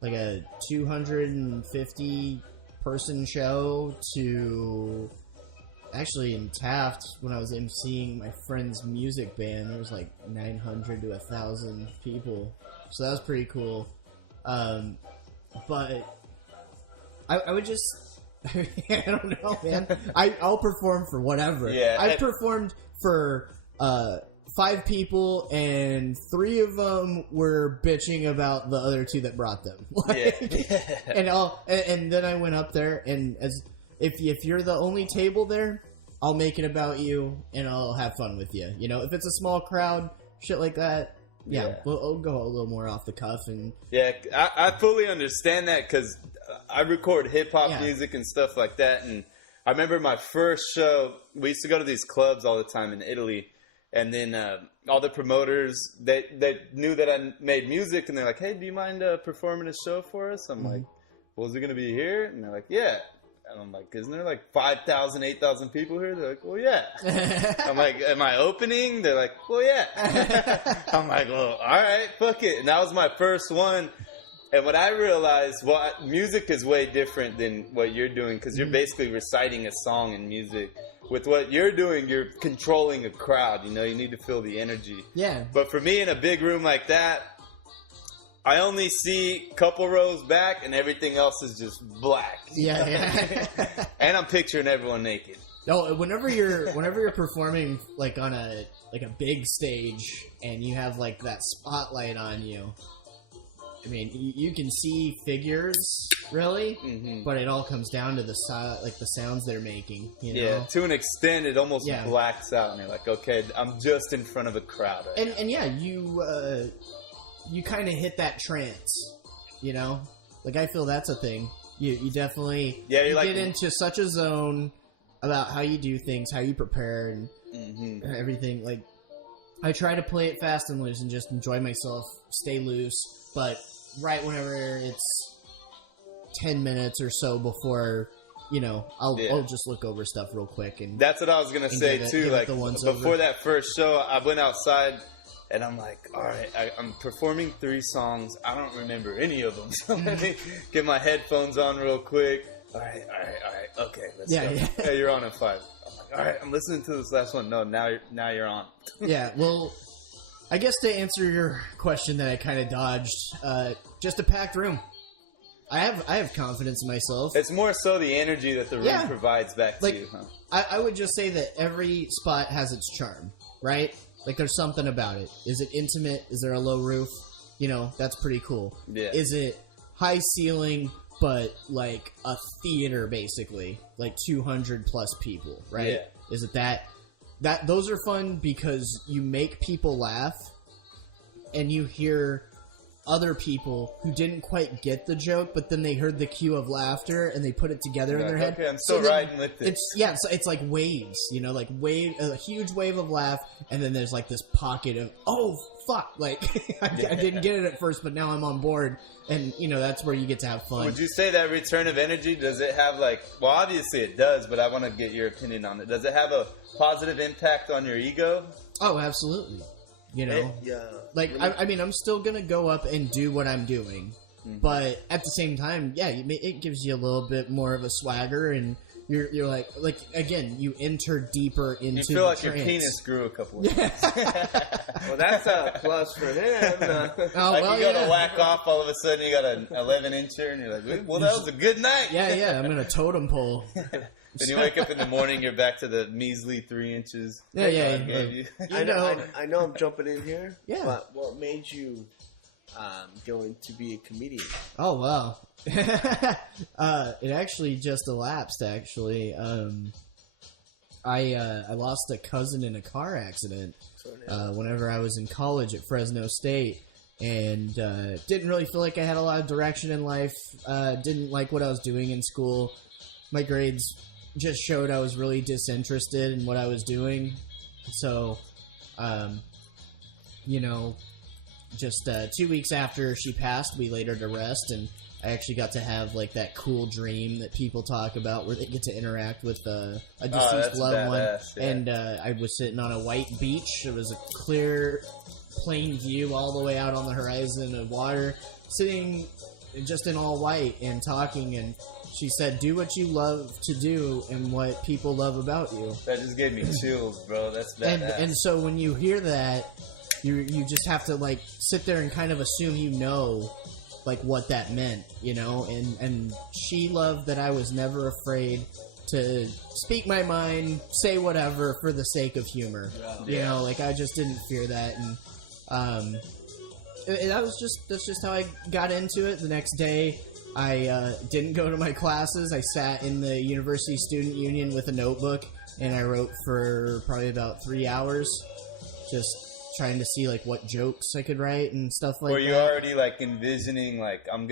like a 250 person show to actually in Taft, when I was emceeing my friend's music band, there was like 900 to 1,000 people. So that was pretty cool. But I would just... I don't know, man. I'll perform for whatever. Yeah. I've performed for 5 people, and 3 of them were bitching about the other 2 that brought them. And then I went up there, and if you're the only table there, I'll make it about you, and I'll have fun with you. You know, if it's a small crowd, shit like that, we'll go a little more off the cuff. And yeah, I fully understand that because I record hip-hop music and stuff like that, and I remember my first show, we used to go to these clubs all the time in Italy, and then all the promoters, they knew that I made music, and they're like, hey, do you mind performing a show for us? I'm like, well, is it going to be here? And they're like, yeah. And I'm like, isn't there like 5,000, 8,000 people here? They're like, well, yeah. I'm like, am I opening? They're like, well, yeah. I'm like, well, all right, fuck it. And that was my first one. And what I realized, music is way different than what you're doing because you're basically reciting a song in music. With what you're doing, you're controlling a crowd. You know, you need to feel the energy. Yeah. But for me, in a big room like that, I only see a couple rows back, and everything else is just black. Yeah. And I'm picturing everyone naked. No, whenever you're performing like on a big stage, and you have like that spotlight on you. I mean, you can see figures, really, but it all comes down to the sounds they're making. You know? Yeah, to an extent, it almost blacks out, and you're like, okay, I'm just in front of a crowd. Right now. You kind of hit that trance, you know? Like, I feel that's a thing. You definitely you get into such a zone about how you do things, how you prepare, and everything. Like, I try to play it fast and loose and just enjoy myself, stay loose, but right whenever it's 10 minutes or so before, you know, I'll just look over stuff real quick. And that's what I was going to say, too. Like, before that first show, I went outside, and I'm like, all right, I'm performing 3 songs. I don't remember any of them. So let me get my headphones on real quick. All right. Okay, let's go. Yeah. Hey, you're on at 5. I'm like, all right, I'm listening to this last one. No, now you're on. Yeah, well, I guess to answer your question that I kind of dodged, just a packed room. I have confidence in myself. It's more so the energy that the room provides back to you, huh? I would just say that every spot has its charm, right? Like, there's something about it. Is it intimate? Is there a low roof? You know, that's pretty cool. Yeah. Is it high ceiling, but like a theater, basically? Like 200 plus people, right? Yeah. Is it that? Those are fun because you make people laugh, and you hear other people who didn't quite get the joke, but then they heard the cue of laughter and they put it together in their head. Okay, I'm still riding with it. It's like waves, you know, like a huge wave of laugh, and then there's like this pocket of, oh fuck, like I didn't get it at first, but now I'm on board, and you know, that's where you get to have fun. Would you say that return of energy, does it have like, well, obviously it does, but I want to get your opinion on it. Does it have a positive impact on your ego? Oh, absolutely. You know, like I mean, I'm still gonna go up and do what I'm doing, but at the same time, it gives you a little bit more of a swagger, and you're like again, you enter deeper into. You feel like your penis grew a couple of inches. Well, that's a plus for them. You go to whack off, all of a sudden you got an 11-incher, and you're like, well, that was a good night. Yeah, I'm in a totem pole. Then you wake up in the morning, you're back to the measly 3 inches. Yeah. I know I'm jumping in here. Yeah. But what made you going to be a comedian? Oh, wow. It actually just elapsed, actually. I lost a cousin in a car accident whenever I was in college at Fresno State. And didn't really feel like I had a lot of direction in life. Didn't like what I was doing in school. My grades just showed I was really disinterested in what I was doing. So, you know, just 2 weeks after she passed, we laid her to rest, and I actually got to have like that cool dream that people talk about where they get to interact with a deceased loved one. Yeah. And I was sitting on a white beach. It was a clear, plain view all the way out on the horizon of water, sitting just in all white and talking, and She said, "Do what you love to do and what people love about you." That just gave me chills, bro. That's badass. And so when you hear that, you just have to like sit there and kind of assume like what that meant, And she loved that I was never afraid to speak my mind, say whatever for the sake of humor. Yeah. Like I just didn't fear that, and that's just how I got into it. The next day, I didn't go to my classes. I sat in the University Student Union with a notebook, and I wrote for probably about 3 hours, just trying to see like what jokes I could write and stuff like that. Were you already like envisioning like I'm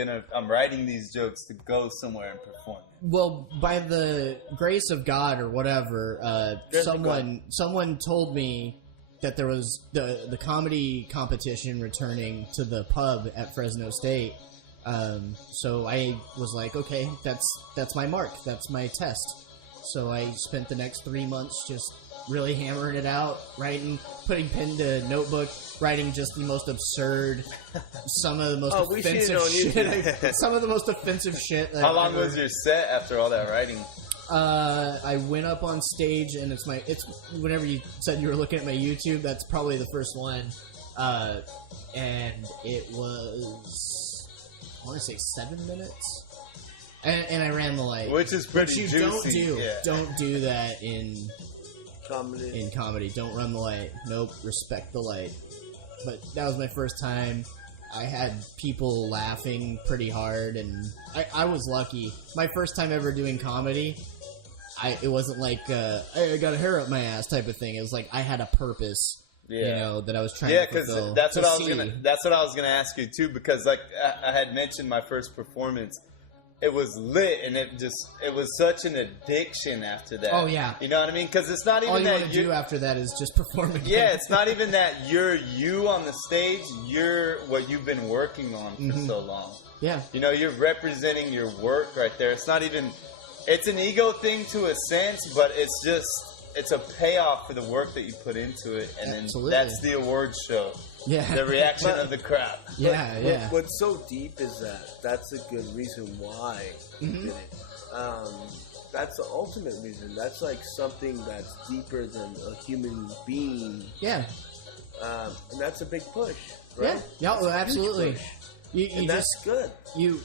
writing these jokes to go somewhere and perform? Well, by the grace of God or whatever, someone told me that there was the comedy competition returning to the pub at Fresno State. So I was like, okay, that's my mark. That's my test. So I spent the next 3 months just really hammering it out, writing, putting pen to notebook, writing just the most absurd, some of the most offensive shit. Some of the most offensive shit. How long was your set after all that writing? I went up on stage, and it's whenever you said you were looking at my YouTube, that's probably the first one, and it was, I want to say 7 minutes. And I ran the light, which is pretty juicy. Don't do that in comedy. Don't run the light. Nope. Respect the light. But that was my first time. I had people laughing pretty hard, and I was lucky. My first time ever doing comedy. It wasn't like hey, I got a hair up my ass type of thing. It was like I had a purpose. That I was trying to fulfill. That's what I was gonna ask you too, because like I had mentioned my first performance. It was lit, and it was such an addiction after that. Oh, yeah. You know what I mean? Because it's not even all you that want to do after that is just perform again. Yeah, it's not even that you're you on the stage. You're what you've been working on for so long. Yeah. You're representing your work right there. It's not even... It's an ego thing to a sense, but it's a payoff for the work that you put into it. And Absolutely. Then that's the awards show. Yeah. The reaction of the crowd. Yeah. What's so deep is that's a good reason why you did it. That's the ultimate reason. That's like something that's deeper than a human being. Yeah. And that's a big push, right? Yeah, well, absolutely. And that's good. You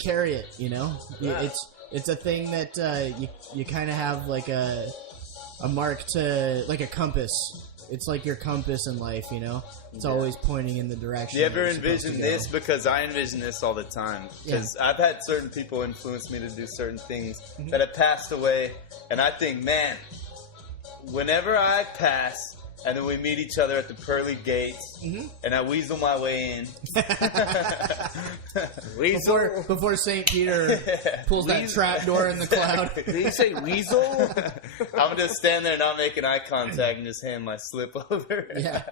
carry it, Yeah. It's a thing that you kind of have like a mark to, like a compass. It's like your compass in life, It's always pointing in the direction. Do you ever envision this? Because I envision this all the time. Because I've had certain people influence me to do certain things that have passed away. And I think, man, whenever I pass and then we meet each other at the pearly gates and I weasel my way in. Before St. Peter pulls that trap door in the cloud. Did you say weasel? I'm going to stand there not making eye contact and just hand my slip over. Yeah.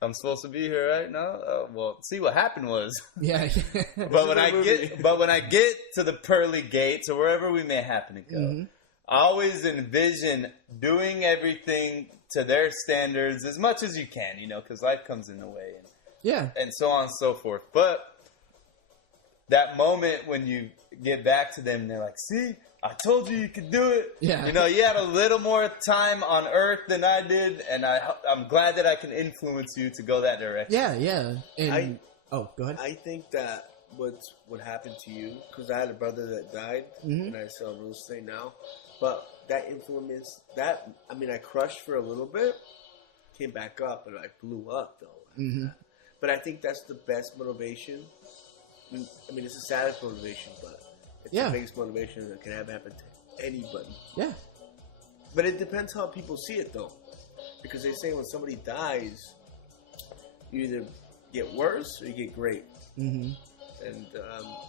I'm supposed to be here, right? No? Well, see, what happened was. Yeah. But when I get to the pearly gates or wherever we may happen to go, I always envision doing everything to their standards as much as you can, because life comes in the way. And so on and so forth. But that moment when you get back to them and they're like, see, I told you could do it. Yeah. You had a little more time on earth than I did, and I'm glad that I can influence you to go that direction. Yeah. And go ahead. I think that what happened to you, because I had a brother that died, and I sell real estate now, but that influence, I crushed for a little bit, came back up, and I blew up, though. But I think that's the best motivation. It's the saddest motivation, but it's the biggest motivation that can ever happen to anybody. Yeah. But it depends how people see it, though. Because they say when somebody dies, you either get worse or you get great. And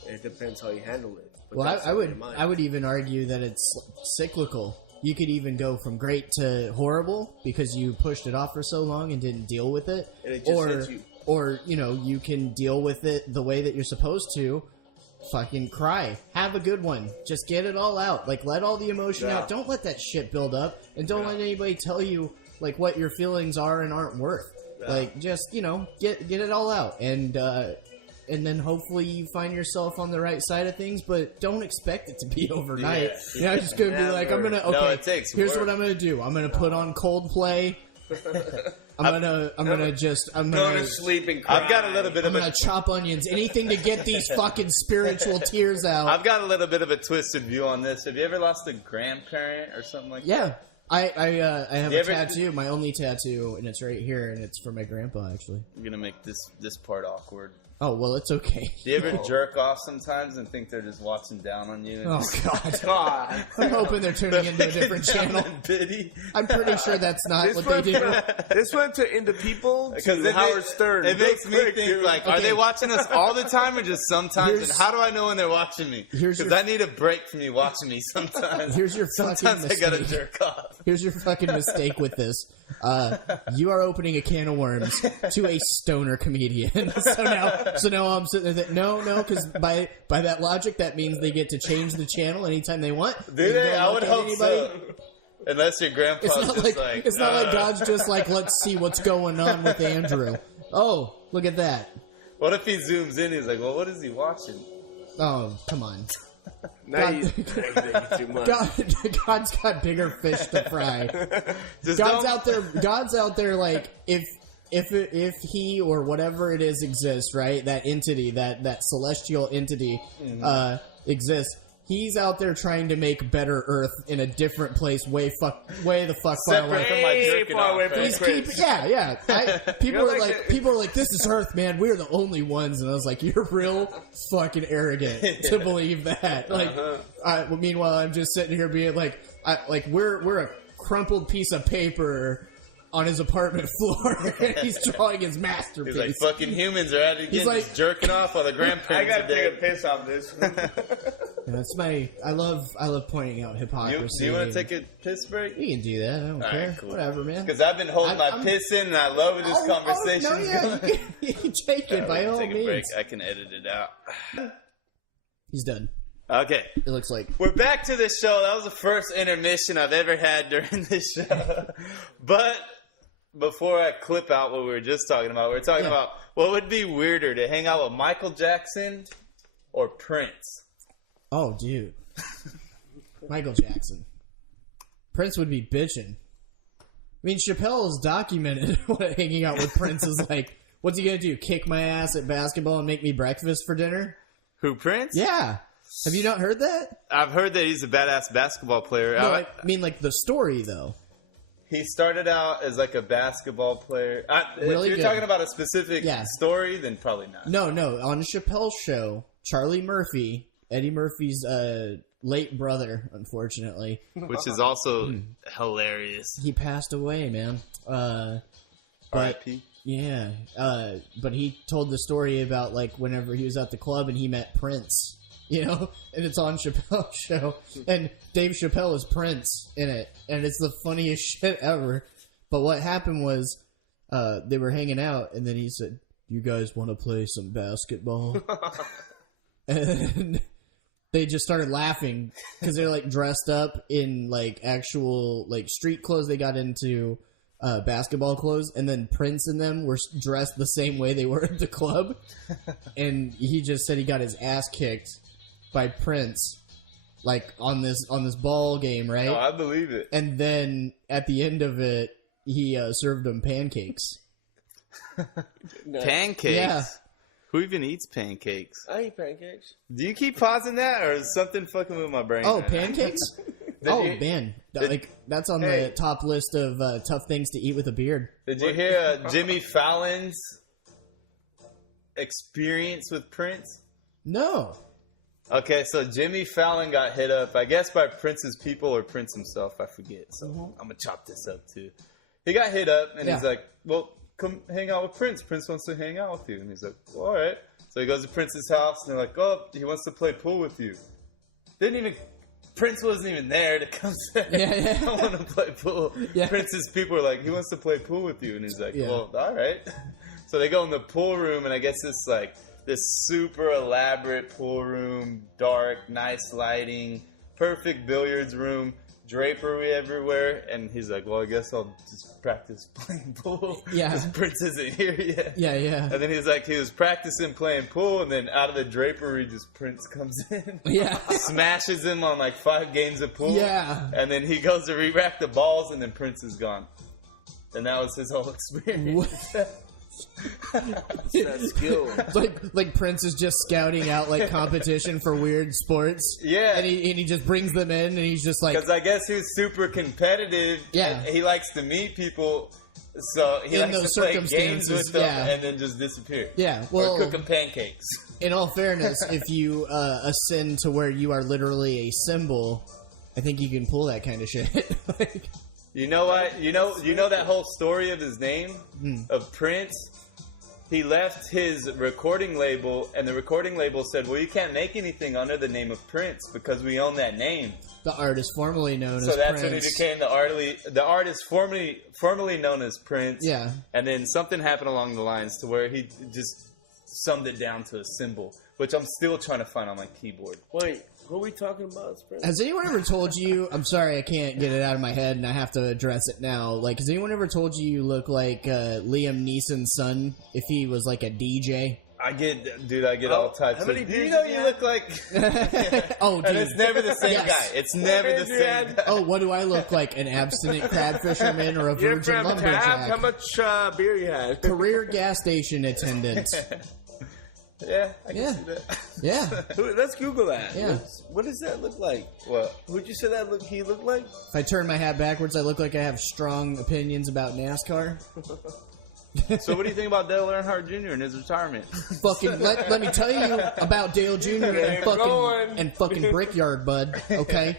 it depends how you handle it. But well, I would even argue that it's cyclical. You could even go from great to horrible because you pushed it off for so long and didn't deal with it. And it just hits you. Or, you can deal with it the way that you're supposed to. Fucking cry. Have a good one. Just get it all out. Like, let all the emotion out. Don't let that shit build up. And don't let anybody tell you, like, what your feelings are and aren't worth. Like, just, get it all out. And and then hopefully you find yourself on the right side of things, but don't expect it to be overnight. Yeah. You're not just going to be like, I'm going to, okay, No, it takes here's work. what I'm going to do. I'm going to put on Coldplay. I'm Go gonna to sleep and cry. I've got a little bit I'm of gonna chop onions, anything to get these fucking spiritual tears out. I've got a little bit of a twisted view on this. Have you ever lost a grandparent or something like that? Yeah, I have You a ever- tattoo, my only tattoo, and it's right here, and it's for my grandpa actually. I'm gonna make this part awkward. Oh well, it's okay. Do you ever jerk off sometimes and think they're just watching down on you? And Oh god, God. I'm hoping they're tuning into a different channel. Biddy. I'm pretty sure that's not This what went, they do. this went to Into People to Howard Stern. It makes me think, like, are Okay. they watching us all the time or just sometimes? Here's- And how do I know when they're watching me? Here's Because your- I need a break from you watching me sometimes. Here's your fucking sometimes I gotta mistake. jerk off. Here's your fucking mistake with this. You are opening a can of worms to a stoner comedian. so now I'm sitting there. No, because by that logic, that means they get to change the channel anytime they want. Do they? don't I look would at hope anybody. so. Unless your grandpa's It's not just like it's not like God's just like, let's see what's going on with Andrew. Oh, look at that. What if he zooms in? He's like, well, what is he watching? Oh, come on. Now God- you think too much. God's got bigger fish to fry. Just God's don't- out there like if he or whatever it is exists, right? That entity, that celestial entity exists. He's out there trying to make better Earth in a different place, way the fuck far Separate away. from my Way jerking far off. away from phase. Please keep, yeah. People You're are like like, the- people are like, this is Earth, man. We're the only ones, and I was like, you're real fucking arrogant to believe that. Like, well, meanwhile, I'm just sitting here being like, we're a crumpled piece of paper on his apartment floor, and he's drawing his masterpiece. He's like, fucking humans are at it again, like- just jerking off while the I grandparents gotta are take a dead. piss off this. That's my. I love pointing out hypocrisy. Do you want to take a piss break? You can do that. I don't All care. right, cool. Whatever, man. Because I've been holding my I'm- piss in, and I love this conversation. Oh, no, yeah, you can take it by all Take a means. break. I can edit it out. He's done. Okay. It looks like. We're back to the show. That was the first intermission I've ever had during this show. But before I clip out what we were just talking about, we were talking about what would be weirder, to hang out with Michael Jackson or Prince? Oh, dude. Michael Jackson. Prince would be bitching. I mean, Chappelle has documented what hanging out with Prince is like. What's he gonna do? Kick my ass at basketball and make me breakfast for dinner? Who, Prince? Yeah. Have you not heard that? I've heard that he's a badass basketball player. No, I mean, like, the story, though. He started out as like a basketball player. Really if you're good. talking about a specific story, then probably not. No. On Chappelle's show, Charlie Murphy, Eddie Murphy's late brother, unfortunately, Which is also hilarious. he passed away, man. But R.I.P. yeah, but he told the story about like whenever he was at the club and he met Prince, you know, and it's on Chappelle's show, and Dave Chappelle is Prince in it, and it's the funniest shit ever. But what happened was, they were hanging out, and then he said, "You guys want to play some basketball?" And they just started laughing because they're like dressed up in like actual like street clothes. They got into basketball clothes, and then Prince and them were dressed the same way they were at the club. And he just said he got his ass kicked by Prince, like on this ball game, right? Oh, I believe it. And then at the end of it, he served them pancakes. Pancakes? Yeah. Who even eats pancakes? I eat pancakes. Do you keep pausing that, or is something fucking with my brain? Oh, right now? pancakes? Oh, you- man. Like, that's on Hey. the top list of tough things to eat with a beard. Did you hear Jimmy Fallon's experience with Prince? No. Okay, so Jimmy Fallon got hit up, I guess, by Prince's people or Prince himself. I forget. So I'm going to chop this up, too. He got hit up, and he's Yeah. like, well, come hang out with Prince. Prince wants to hang out with you. And he's like, well, all right. So he goes to Prince's house, and they're like, oh, he wants to play pool with you. Prince wasn't even there to come say, Yeah. I want to play pool. Yeah. Prince's people are like, he wants to play pool with you. And he's like, Yeah. well, all right. So they go in the pool room, and I guess it's like this super elaborate pool room, dark, nice lighting, perfect billiards room. drapery everywhere, and he's like, well, I guess I'll just practice playing pool. Yeah. Because Prince isn't here yet. Yeah. And then he's like, he was practicing playing pool, and then out of the drapery, just Prince comes in. Yeah. Smashes him on like 5 games of pool. Yeah. And then he goes to re-rack the balls, and then Prince is gone. And that was his whole experience. That skill. like Prince is just scouting out like competition for weird sports. Yeah. And he just brings them in, and he's just like, Because I guess he's super competitive. Yeah. And he likes to meet people. So he In likes those to play games circumstances, with them yeah. and then just disappear. yeah. Well, Or cook them pancakes. in all fairness, if you ascend to where you are literally a symbol, I think you can pull that kind of shit. Like, You know what? You know that whole story of his name? Of Prince? He left his recording label, and the recording label said, well, you can't make anything under the name of Prince because we own that name. the artist formerly known as So that's Prince. when he became the artist formerly known as Prince. Yeah. And then something happened along the lines to where he just summed it down to a symbol, which I'm still trying to find on my keyboard. Wait, what are we talking about? Has anyone ever told you? I'm sorry, I can't get it out of my head, and I have to address it now. Like, has anyone ever told you look like Liam Neeson's son if he was like a DJ? I get all types how of. many Do you beers know did you you look like? Oh, dude. And it's never the same Yes. guy. It's never the same guy. Oh, what do I look like? An abstinent crab fisherman or a You're virgin from Tab. How lumberjack? much beer you had? Career gas station attendant. Yeah, I can Yeah. see that. Yeah. Let's Google that. Yeah. What does that look like? What? Who'd you say that he looked like? If I turn my hat backwards, I look like I have strong opinions about NASCAR. So what do you think about Dale Earnhardt Jr. and his retirement? Fucking let me tell you about Dale Jr. and fucking Brickyard, bud. Okay,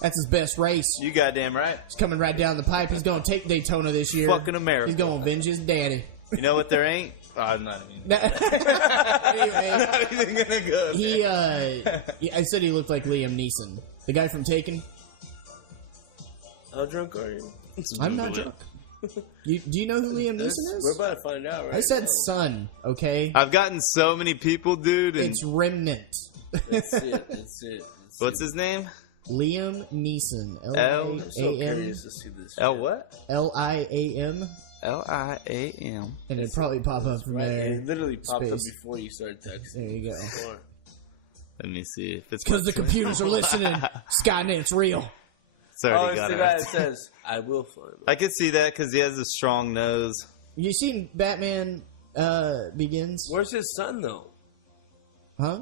that's his best race. You goddamn right. He's coming right down the pipe. He's gonna take Daytona this year. Fucking America. He's gonna avenge his daddy. You know what there ain't? Oh, I'm not even. Anyway, Not even gonna go there. I said he looked like Liam Neeson, the guy from Taken. How drunk are you? I'm not drunk. Do you know who Liam Neeson We're is? about to find out, right? I said now. son. Okay, I've gotten so many people, dude. And it's Remnant. That's it. That's it. what's his name? Liam Neeson. L- I'm so L-I-A-M. curious to see this. L what? L-I-A-M. L-I-A-M. And it'd probably pop up from Right, there. it literally popped up Space. before you started texting. There you go. Before. Let me see if it's Because the computers are listening. Skynet's real. It's already Oh, got it's the guy it. that says, "I will find him." I could see that because he has a strong nose. You seen Batman Begins? Where's his son though? Huh?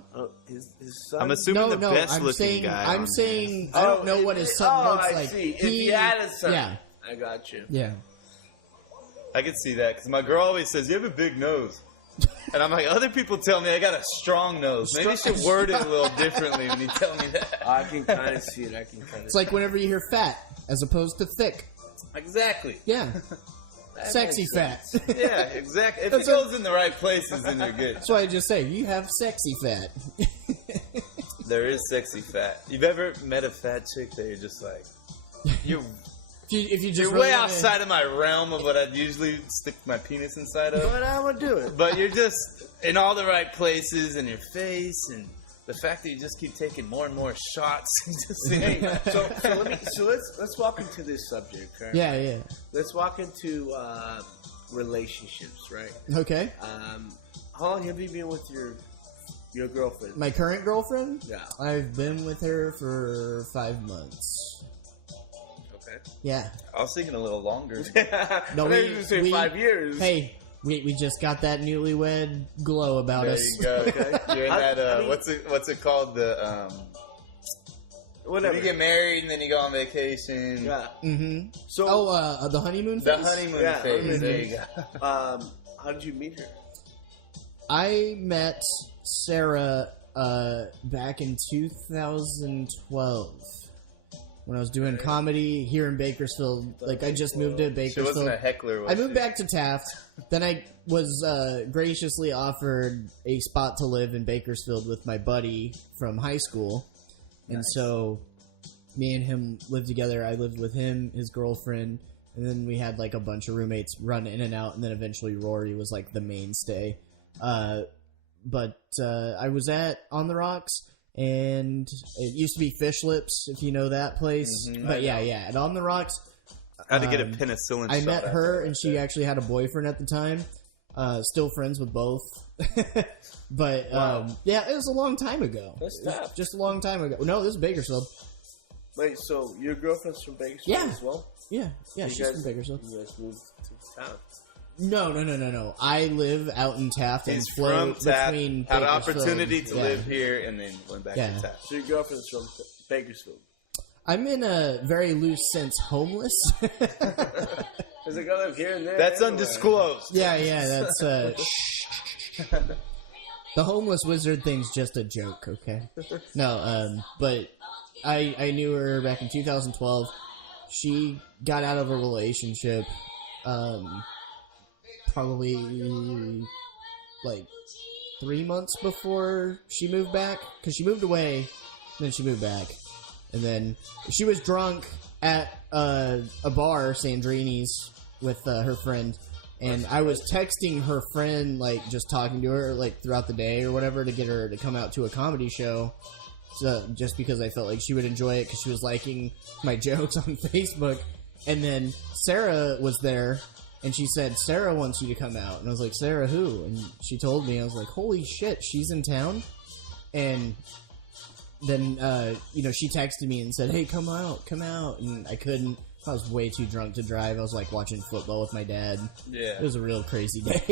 His son. I'm assuming the No, best I'm looking saying, guy. I'm on saying, I don't know what his son looks I like. see. If he had a son, Yeah, I got you. yeah. I could see that because my girl always says you have a big nose, and I'm like, other people tell me I got a strong nose. Maybe you should word it a little differently when you tell me that. I can kind of see it. I can kind of. It's like whenever you hear fat as opposed to thick. Exactly. Yeah. Sexy fat. Yeah, exactly. If it goes in the right places, then you're good. That's why I just say, you have sexy fat. There is sexy fat. You've ever met a fat chick that you're just like, you're If you just You're really way wanna- outside of my realm of what I'd usually stick my penis inside of. But I would do it. But you're just in all the right places in your face, and the fact that you just keep taking more and more shots. Hey, so let's walk into this subject. Okay? Yeah, yeah. Let's walk into relationships, right? Okay. How long have you been with your girlfriend? My current girlfriend? Yeah. I've been with her for 5 months. Okay. Yeah. I was thinking a little longer. No, I thought you were gonna say 5 years. Hey, we just got that newlywed glow about There us. you go. Okay. You're in I that. mean- What's it called? The Whatever. you get married and then you go on vacation. Yeah. Mm-hmm. So The honeymoon The phase? honeymoon Yeah, phase. honeymoon There you phase. go. how did you meet her? I met Sarah back in 2012 when I was doing comedy here in Bakersfield. Like, I just moved to She Bakersfield. wasn't a heckler. Was I moved she? back to Taft. Then I was graciously offered a spot to live in Bakersfield with my buddy from high school. And so me and him lived together. I lived with him, his girlfriend, and then we had like a bunch of roommates run in and out, and then eventually Rory was like the mainstay. But I was at On the Rocks, and it used to be Fish Lips, if you know that place. But yeah, and On the Rocks. I had to get a penicillin I shot met after her, that and she shit. actually had a boyfriend at the time. Still friends with both. But, yeah, it was a long time ago. That's It was tough. just a long time ago. No, this is Bakersfield. Wait, so your girlfriend's from Bakersfield Yeah. as well? Yeah, You she's guys- from Bakersfield. You guys moved to town. No. I live out in Taft and He's float from Taft, between had an Bakersfield. opportunity to Yeah. live here, and then went back Yeah. to Taft. So your girlfriend's from Bakersfield. I'm in a very loose sense homeless. There's a girl live here and there. That's everywhere. undisclosed. yeah, that's the homeless wizard thing's just a joke, okay? No, but I knew her back in 2012. She got out of a relationship, probably like 3 months before she moved back, because she moved away, then she moved back, and then she was drunk at a bar, Sandrini's, with her friend. And I was texting her friend, like, just talking to her, like, throughout the day or whatever to get her to come out to a comedy show. So, just because I felt like she would enjoy it because she was liking my jokes on Facebook. And then Sarah was there, and she said, Sarah wants you to come out. And I was like, Sarah who? And she told me. I was like, holy shit, she's in town? And then, she texted me and said, hey, come out. And I couldn't. I was way too drunk to drive. I was like watching football with my dad. Yeah. It was a real crazy day.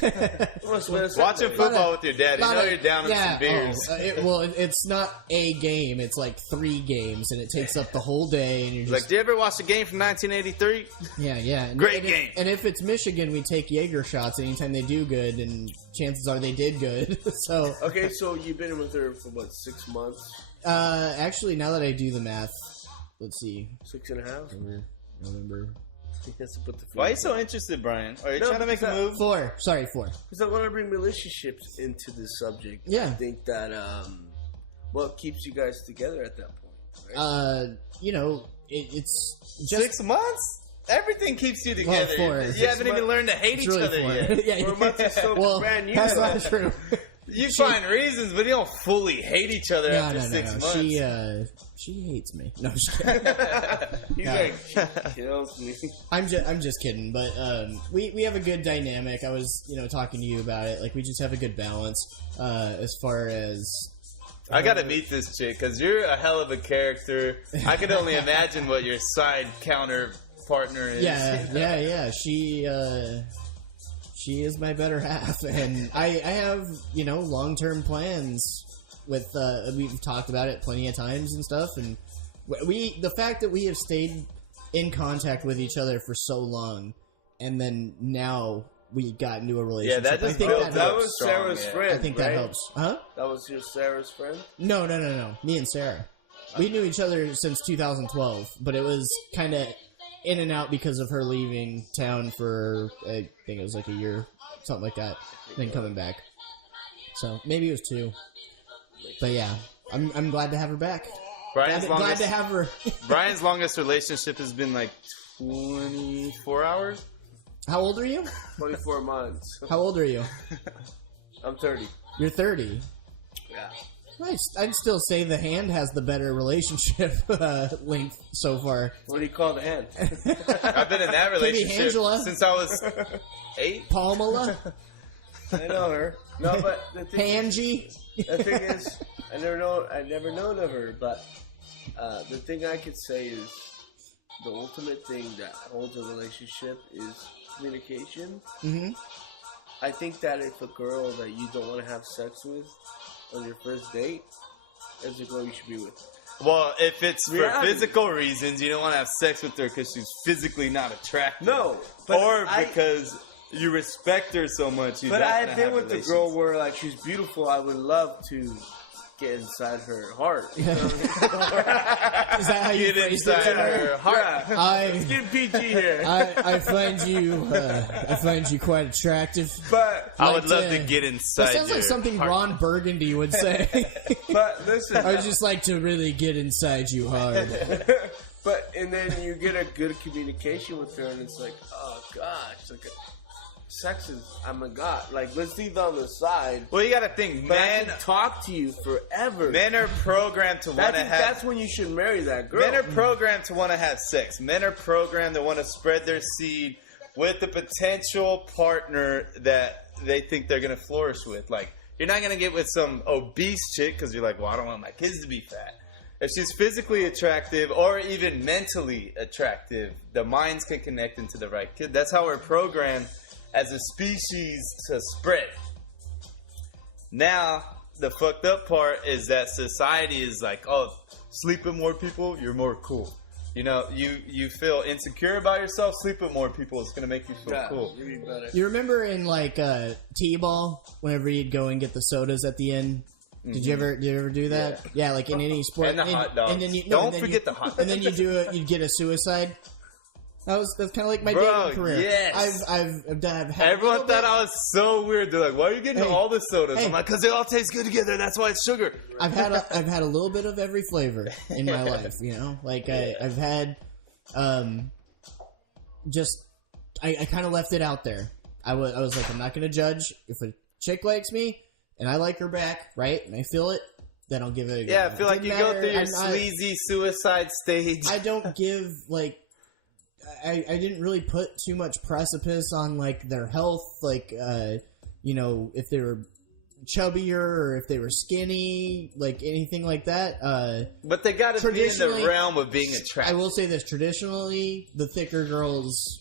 Yeah. Watching Watching football with your dad, you know you're down with some beers. It's not a game. It's like 3 games, and it takes up the whole day. And you're just Like, do you ever watch the game from 1983? yeah. And, Great and game. And if it's Michigan, we take Jaeger shots anytime they do good, and chances are they did good. So Okay, so you've been with her for what, 6 months? actually, now that I do the math, let's see, 6.5? November. He has to put the Why are you so interested, Brian? Are you No, trying to make a because move? 4. Sorry, 4. Because I want to bring relationships into this subject. Yeah. I think that what keeps you guys together at that point, right? It's just 6 months? Everything keeps you together. 4. You 6 haven't even learned to hate It's each really other 4. yet. Yeah, 4 months is still well, brand new. that's though. not true. You find reasons, but you don't fully hate each other after 6 months. She hates me. No, I'm just kidding. He's No. like, she kills me. I'm just kidding. But we have a good dynamic. I was talking to you about it. Like we just have a good balance as far as. I gotta meet this chick, because you're a hell of a character. I can only imagine what your side counter partner is. Yeah. She is my better half, and I have long-term plans with. We've talked about it plenty of times and stuff, and the fact that we have stayed in contact with each other for so long, and then now we got into a relationship. Yeah, that just I think builds that That up was strong, Sarah's yeah. friend, I think right? that helps. Huh? That was your Sarah's friend? No. Me and Sarah. We knew each other since 2012, but it was kind of in and out because of her leaving town for, I think it was like a year, something like that, then coming back. So maybe it was 2. But yeah, I'm glad to have her back. Glad to have her. Brian's longest relationship has been like 24 hours. How old are you? 24 months. How old are you? I'm 30. You're 30. Yeah. I'd still say the hand has the better relationship length so far. What do you call the hand? I've been in that relationship Angela. since I was 8. Pamela? I know her. No, but the thing Pangy? The thing is, I've never known of her, but the thing I could say is the ultimate thing that holds a relationship is communication. Mm-hmm. I think that if a girl that you don't want to have sex with on your first date is a girl you should be with. Well, if it's for Reality. physical reasons, you don't want to have sex with her because she's physically not attractive. No, or because you respect her so much. But I've been with a girl where like she's beautiful. I would love to get inside her heart. You know what I mean? Is that how you Get phrased it inside to her? her heart. Yeah. Let's get PG here. I find you quite attractive. But I would Like love to- to get inside That sounds like your something heart. Ron Burgundy would say. listen, I would just like to really get inside you hard. But and then you get a good communication with her, and it's like, oh gosh, like sex is, oh my god, like, let's leave it on the side. Well, you got to think, But I men can talk to you forever. men are programmed to want to have. That's when you should marry that girl. Men are programmed to want to have sex. Men are programmed to want to spread their seed with the potential partner that they think they're going to flourish with. Like, you're not going to get with some obese chick because you're like, well, I don't want my kids to be fat. If she's physically attractive or even mentally attractive, the minds can connect into the right kid. That's how we're programmed as a species to spread. Now, the fucked up part is that society is like, oh, sleep with more people, you're more cool. You know, you feel insecure about yourself, sleep with more people, it's going to make you feel cool. You remember in, like, T-ball, whenever you'd go and get the sodas at the end? Did you ever do that? Yeah, like in any sport. And the hot dogs. And then Don't forget the hot dogs. And then you'd get a suicide. That's kind of like my dating career. Yes. I've had Everyone thought I was so weird. They're like, "Why are you getting all the sodas?" I'm like, "Because they all taste good together. That's why it's sugar." I've had a little bit of every flavor in my life. You know, like I've had, just I kind of left it out there. I was like, I'm not going to judge if a chick likes me. And I like her back, right? And I feel it. Then I'll give it a go. Yeah, I feel like you go through your sleazy suicide stage. I don't give, like... I didn't really put too much precipice on, like, their health. Like, you know, if they were chubbier or if they were skinny. Like, anything like that. But they got to be in the realm of being attractive. I will say this. Traditionally, the thicker girls...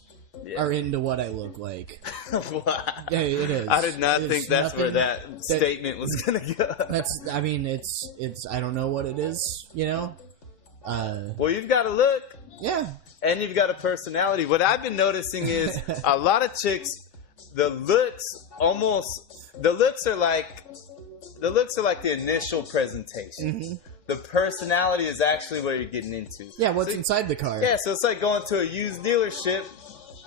are into what I look like. Wow. Yeah, it is. I did not think that's where that statement was going to go. I mean, it's. I don't know what it is. You know. Well, you've got a look. Yeah. And you've got a personality. What I've been noticing is a lot of chicks. The looks are like the initial presentation. Mm-hmm. The personality is actually what you're getting into. Yeah. What's inside the car? Yeah. So it's like going to a used dealership.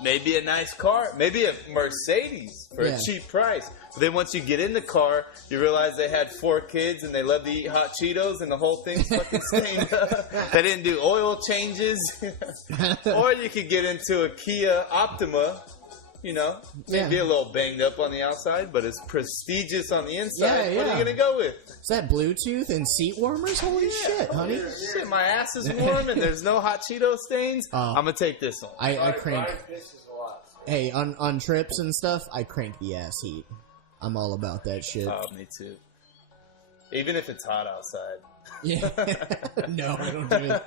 Maybe a nice car. Maybe a Mercedes for a cheap price. But then once you get in the car, you realize they had 4 kids and they love to eat hot Cheetos and the whole thing's fucking stained up. They didn't do oil changes. Or you could get into a Kia Optima. You know, maybe a little banged up on the outside, but it's prestigious on the inside. Yeah. What are you going to go with? Is that Bluetooth and seat warmers? Holy shit, honey. Shit, my ass is warm and there's no hot Cheeto stains. I'm going to take this one. I crank. Hey, on trips and stuff, I crank the ass heat. I'm all about that shit. Oh, me too. Even if it's hot outside. Yeah. No, I don't do it.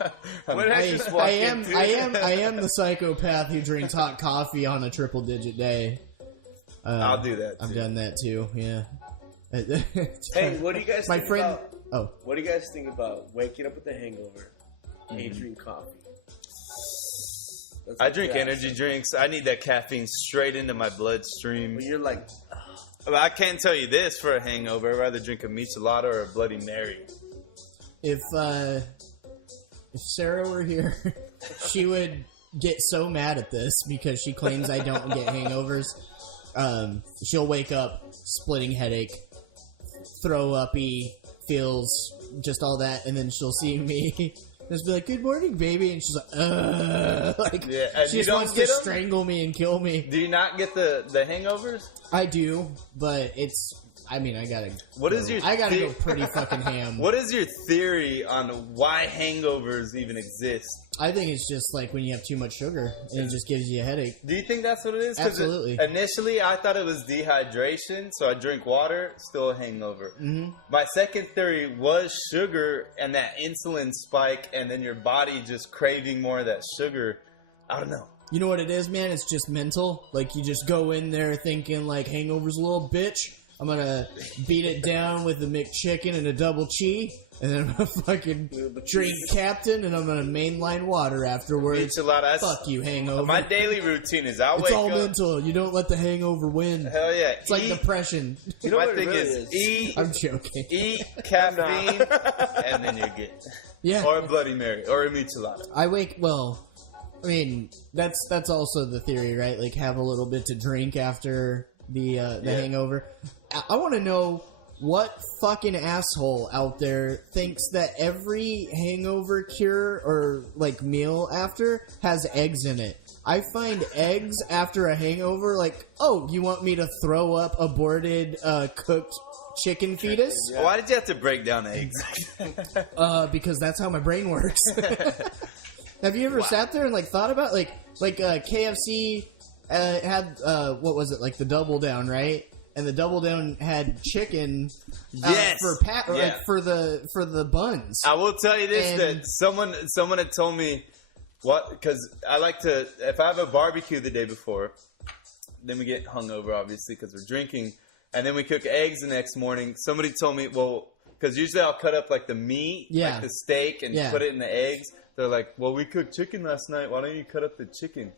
I am the psychopath who drinks hot coffee on a triple-digit day. I'll do that too. I've done that too, yeah. Hey, what do you guys think about... Oh. What do you guys think about waking up with a hangover and drinking coffee? I drink energy drinks. I need that caffeine straight into my bloodstream. When you're like... Well, I can't tell you this for a hangover. I'd rather drink a michelada or a Bloody Mary. If Sarah were here, she would get so mad at this because she claims I don't get hangovers. She'll wake up, splitting headache, throw uppy, feels just all that, and then she'll see me just be like, "Good morning, baby," and she's like, she just wants to strangle me and kill me. Do you not get the hangovers? I do, but it's. I mean, I gotta go pretty fucking ham. What is your theory on why hangovers even exist? I think it's just like when you have too much sugar and it just gives you a headache. Do you think that's what it is? Absolutely. Initially, I thought it was dehydration, so I drink water, still a hangover. Mm-hmm. My second theory was sugar and that insulin spike, and then your body just craving more of that sugar. I don't know. You know what it is, man? It's just mental. Like, you just go in there thinking, like, hangover's a little bitch. I'm gonna beat it down with a McChicken and a double cheese, and then I'm gonna fucking drink Captain, and I'm gonna mainline water afterwards. Fuck you, hangover. My daily routine is I'll wake up. It's all mental. You don't let the hangover win. Hell yeah. It's like depression. You know my what thing really is eat. I'm joking. Eat caffeine, and then you're good. Yeah. Or a Bloody Mary, or a michelada. I mean, that's also the theory, right? Like, have a little bit to drink after the hangover. I want to know what fucking asshole out there thinks that every hangover cure or, like, meal after has eggs in it. I find eggs after a hangover like, oh, you want me to throw up aborted cooked chicken fetus? Yeah. Why did you have to break down eggs? Because that's how my brain works. Have you ever sat there and like thought about KFC had what was it, like the Double Down, right? And the Double Down had chicken Yes. for the buns. I will tell you this, And- that someone had told me, what, because I like to, if I have a barbecue the day before, then we get hungover, obviously, because we're drinking, and then we cook eggs the next morning. Somebody told me, well, because usually I'll cut up like the meat, like the steak, and put it in the eggs. They're like, well, we cooked chicken last night. Why don't you cut up the chicken?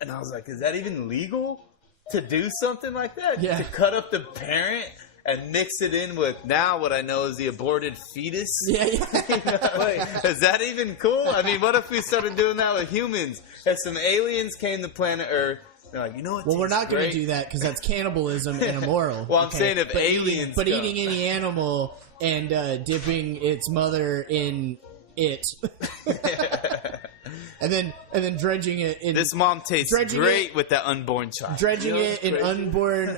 And I was like, is that even legal to do something like that? Yeah. To cut up the parent and mix it in with now what I know is the aborted fetus? Yeah. Wait, is that even cool? I mean, what if we started doing that with humans? If some aliens came to planet Earth, they're like, you know what? Well, we're not going to great? do that because that's cannibalism and immoral. Well, I'm saying if aliens But come. eating any animal and dipping its mother in it, and then dredging it in This mom tastes Dredging great with that unborn child. dredging You know it in what's crazy? unborn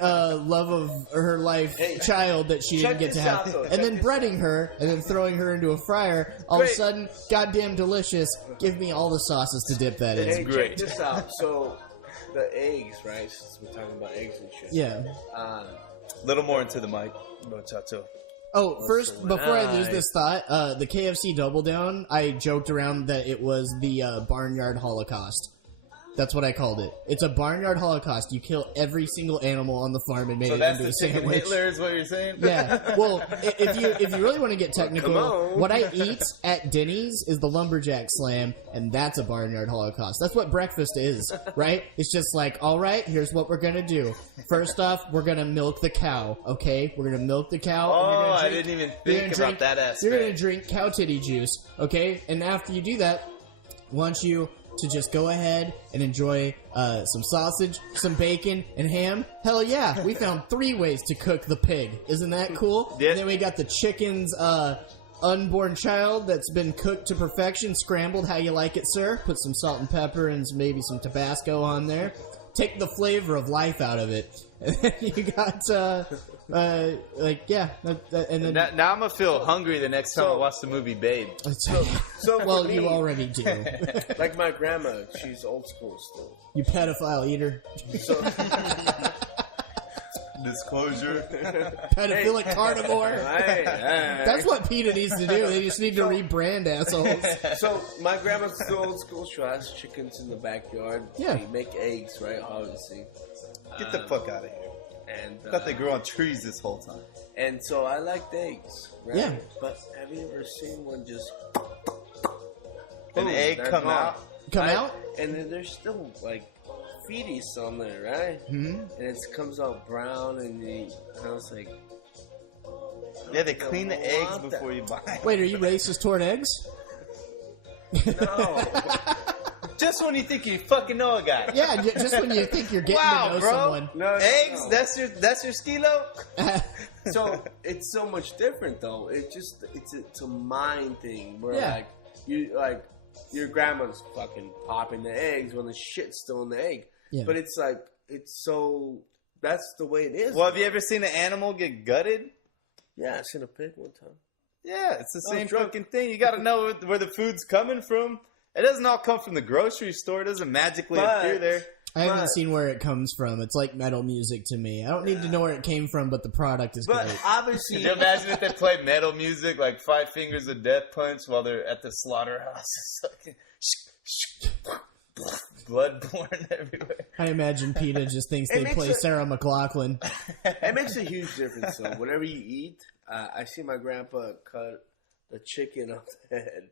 love of her life child that she didn't check get to this have, out, though. and Check then this breading her and then throwing her into a fryer. All of a Great. sudden, goddamn delicious. Give me all the sauces to dip that in. Hey, great. check this out. So, the eggs, right? Since we're talking about eggs and shit. Yeah. A little more into the mic, muchacho. Oh, first, before I lose right. this thought, the KFC Double Down, I joked around that it was the Barnyard Holocaust. That's what I called it. It's a Barnyard Holocaust. You kill every single animal on the farm and made So it that's into the a chicken sandwich. Hitler is what you're saying? Yeah. Well, if you really want to get technical, come on. what I eat at Denny's is the lumberjack slam, and that's a Barnyard Holocaust. That's what breakfast is, right? It's just like, all right, here's what we're gonna do. First off, we're gonna milk the cow. Okay, we're gonna milk the cow. and you're Oh, gonna I drink- didn't even you're think gonna about that aspect. You're gonna drink cow titty juice. Okay, and after you do that, I want you to just go ahead and enjoy some sausage, some bacon, and ham. Hell yeah, we found 3 ways to cook the pig. Isn't that cool? Yeah. And then we got the chicken's unborn child that's been cooked to perfection, scrambled how you like it, sir. Put some salt and pepper and maybe some Tabasco on there. Take the flavor of life out of it. And then you got, and then... Now I'm going to feel hungry the next time I watch the movie Babe. So well, for me, you already do. like my grandma, she's old school still. You pedophile eater. So, Disclosure. Pedophilic carnivore. right. That's what PETA needs to do. They just need to rebrand assholes. So my grandma's still old school. She has chickens in the backyard. Yeah. They make eggs, right? Obviously. Get the fuck out of here. And I thought they grew on trees this whole time. and so I liked eggs, right? Yeah. But have you ever seen one just An boom, egg they're come gone, out? Come right? out? and then there's still like fetus on there, right? Hmm? And it comes out brown, and I was like, Yeah, they clean the eggs want before you buy them. Wait, are you racist toward eggs? no. Just when you think you fucking know a guy. Yeah, just when you think you're getting Wow, to know bro. someone. No, Eggs? no. That's your skilo? So it's so much different though. It's a mind thing where Yeah. like your grandma's fucking popping the eggs when the shit's still in the egg. Yeah. But it's like that's the way it is. Well, have you ever seen an animal get gutted? Yeah, I seen a pig one time. Yeah, it's the same drunk. fucking thing. You got to know where the food's coming from. It doesn't all come from the grocery store. It doesn't magically But- appear there. I haven't But- seen where it comes from. It's like metal music to me. I don't need to know where it came from, but the product is But great. obviously, Could you imagine if they play metal music like Five Fingers of Death Punch while they're at the slaughterhouse? Blood pouring everywhere. I imagine PETA just thinks It they makes play it- Sarah McLachlan. it makes a huge difference though. Whatever you eat, I see my grandpa cut the chicken off the head.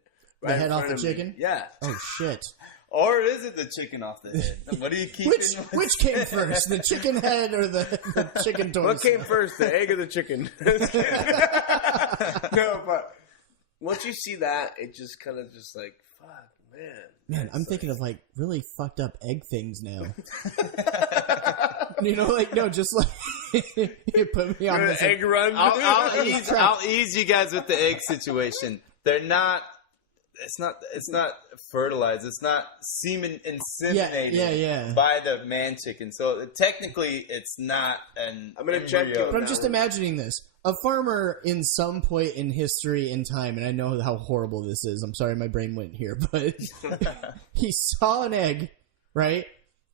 The head in off front the of me. chicken? Yeah. Oh, shit. Or is it the chicken off the head? What do you keep Which came first, the chicken head or the chicken torso? What came first, the egg or the chicken? No, but once you see that, it just kind of just like, fuck, man. Man, I'm thinking of like really fucked up egg things now. You know, like no, just like you put me on this. egg run. I'll ease you guys with the egg situation. They're not. it's not fertilized. It's not semen inseminated by the man chicken. So technically, it's not an I'm gonna check embryo. it. But I'm just imagining this. A farmer in some point in history and time, and I know how horrible this is. I'm sorry my brain went here, but he saw an egg, right?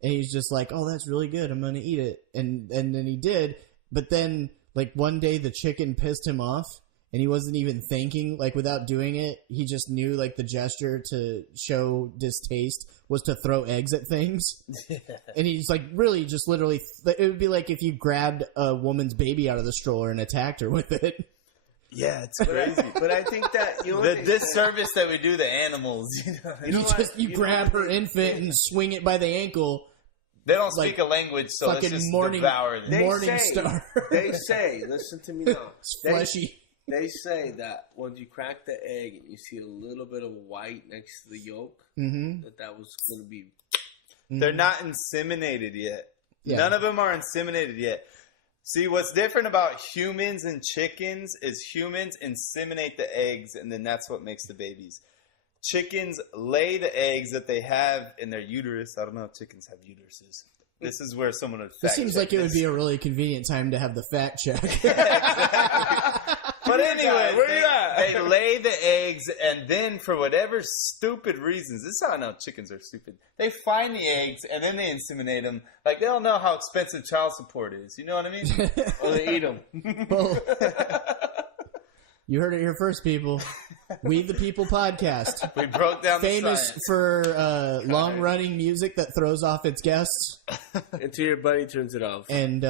And he's just like, oh, that's really good. I'm going to eat it. And then he did. But then, like, one day the chicken pissed him off, and he wasn't even thinking, like, without doing it. He just knew, like, the gesture to show distaste was to throw eggs at things. And he's, like, really just literally... It would be like if you grabbed a woman's baby out of the stroller and attacked her with it. Yeah, it's crazy. But I think that the disservice that we do to animals. You grab her infant and swing it by the ankle. They don't speak a language, so let's just devour them. Morning star. They say, listen to me now. It's fleshy. They say that when you crack the egg and you see a little bit of white next to the yolk, that was going to be... They're not inseminated yet. Yeah. None of them are inseminated yet. See, what's different about humans and chickens is humans inseminate the eggs, and then that's what makes the babies. Chickens lay the eggs that they have in their uterus. I don't know if chickens have uteruses. This is where someone would fact This seems check like it would be a really convenient time to have the fact check. But anyway, they lay the eggs, and then for whatever stupid reasons, this is how I know chickens are stupid. They find the eggs, and then they inseminate them. Like, they don't know how expensive child support is. You know what I mean? Or they eat them. Well, you heard it here first, people. We the People podcast. We broke down the Famous science. for long-running music that throws off its guests. Until your buddy turns it off. And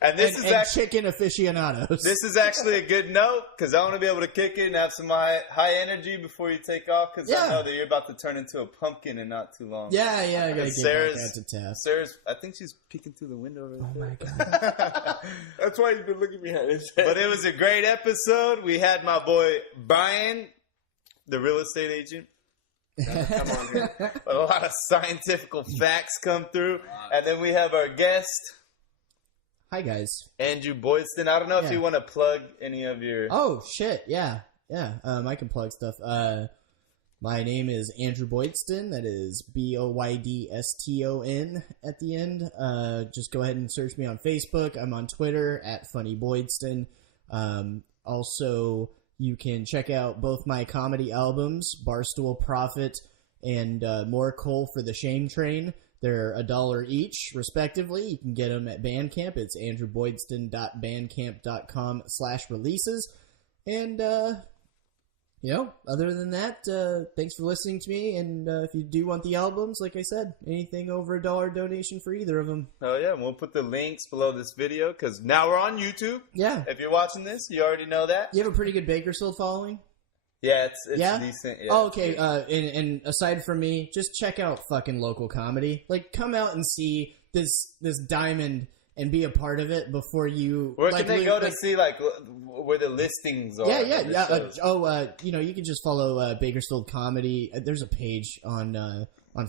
And this is actually chicken aficionados. This is actually a good note because I want to be able to kick it and have some high energy before you take off because I know that you're about to turn into a pumpkin in not too long. Yeah, I gotta get back out to task. Sarah's, I think she's peeking through the window right there. Oh my god! That's why he's been looking behind his head. But it was a great episode. We had my boy Brian, the real estate agent. Come on here. A lot of scientific facts come through, and then we have our guest. Hi guys, Andrew Boydston. I don't know if you want to plug any of your... Oh, shit, yeah. I can plug stuff. My name is Andrew Boydston. That is Boydston at the end. Just go ahead and search me on Facebook. I'm on Twitter at FunnyBoydston. Also, you can check out both my comedy albums, Barstool Prophet and More Coal for the Shame Train. They're $1 each, respectively. You can get them at Bandcamp. It's andrewboydston.bandcamp.com/releases. And, other than that, thanks for listening to me. And if you do want the albums, like I said, anything over $1 donation for either of them. Oh, yeah. And we'll put the links below this video because now we're on YouTube. Yeah. If you're watching this, you already know that. You have a pretty good Bakersfield following? Yeah, it's decent. Yeah. Oh, okay. And aside from me, just check out fucking local comedy. Like, come out and see this diamond and be a part of it before you... Where can they go to see, where the listings are? Yeah. You can just follow Bakersfield Comedy. There's a page on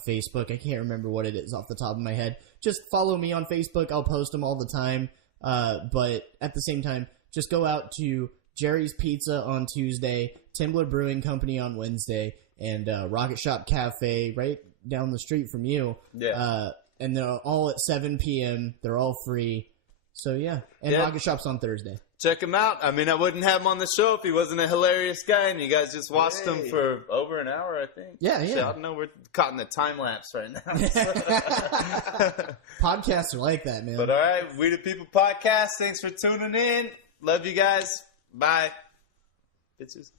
Facebook. I can't remember what it is off the top of my head. Just follow me on Facebook. I'll post them all the time. But at the same time, just go out to Jerry's Pizza on Tuesday, Timbler Brewing Company on Wednesday, and Rocket Shop Cafe right down the street from you. Yeah. And they're all at 7 p.m. They're all free. So, yeah. And Rocket Shop's on Thursday. Check him out. I mean, I wouldn't have him on the show if he wasn't a hilarious guy, and you guys just watched him for over an hour, I think. Yeah. Shit, I don't know. We're caught in the time lapse right now. Podcasts are like that, man. But all right, We the People podcast. Thanks for tuning in. Love you guys. Bye. Bitches.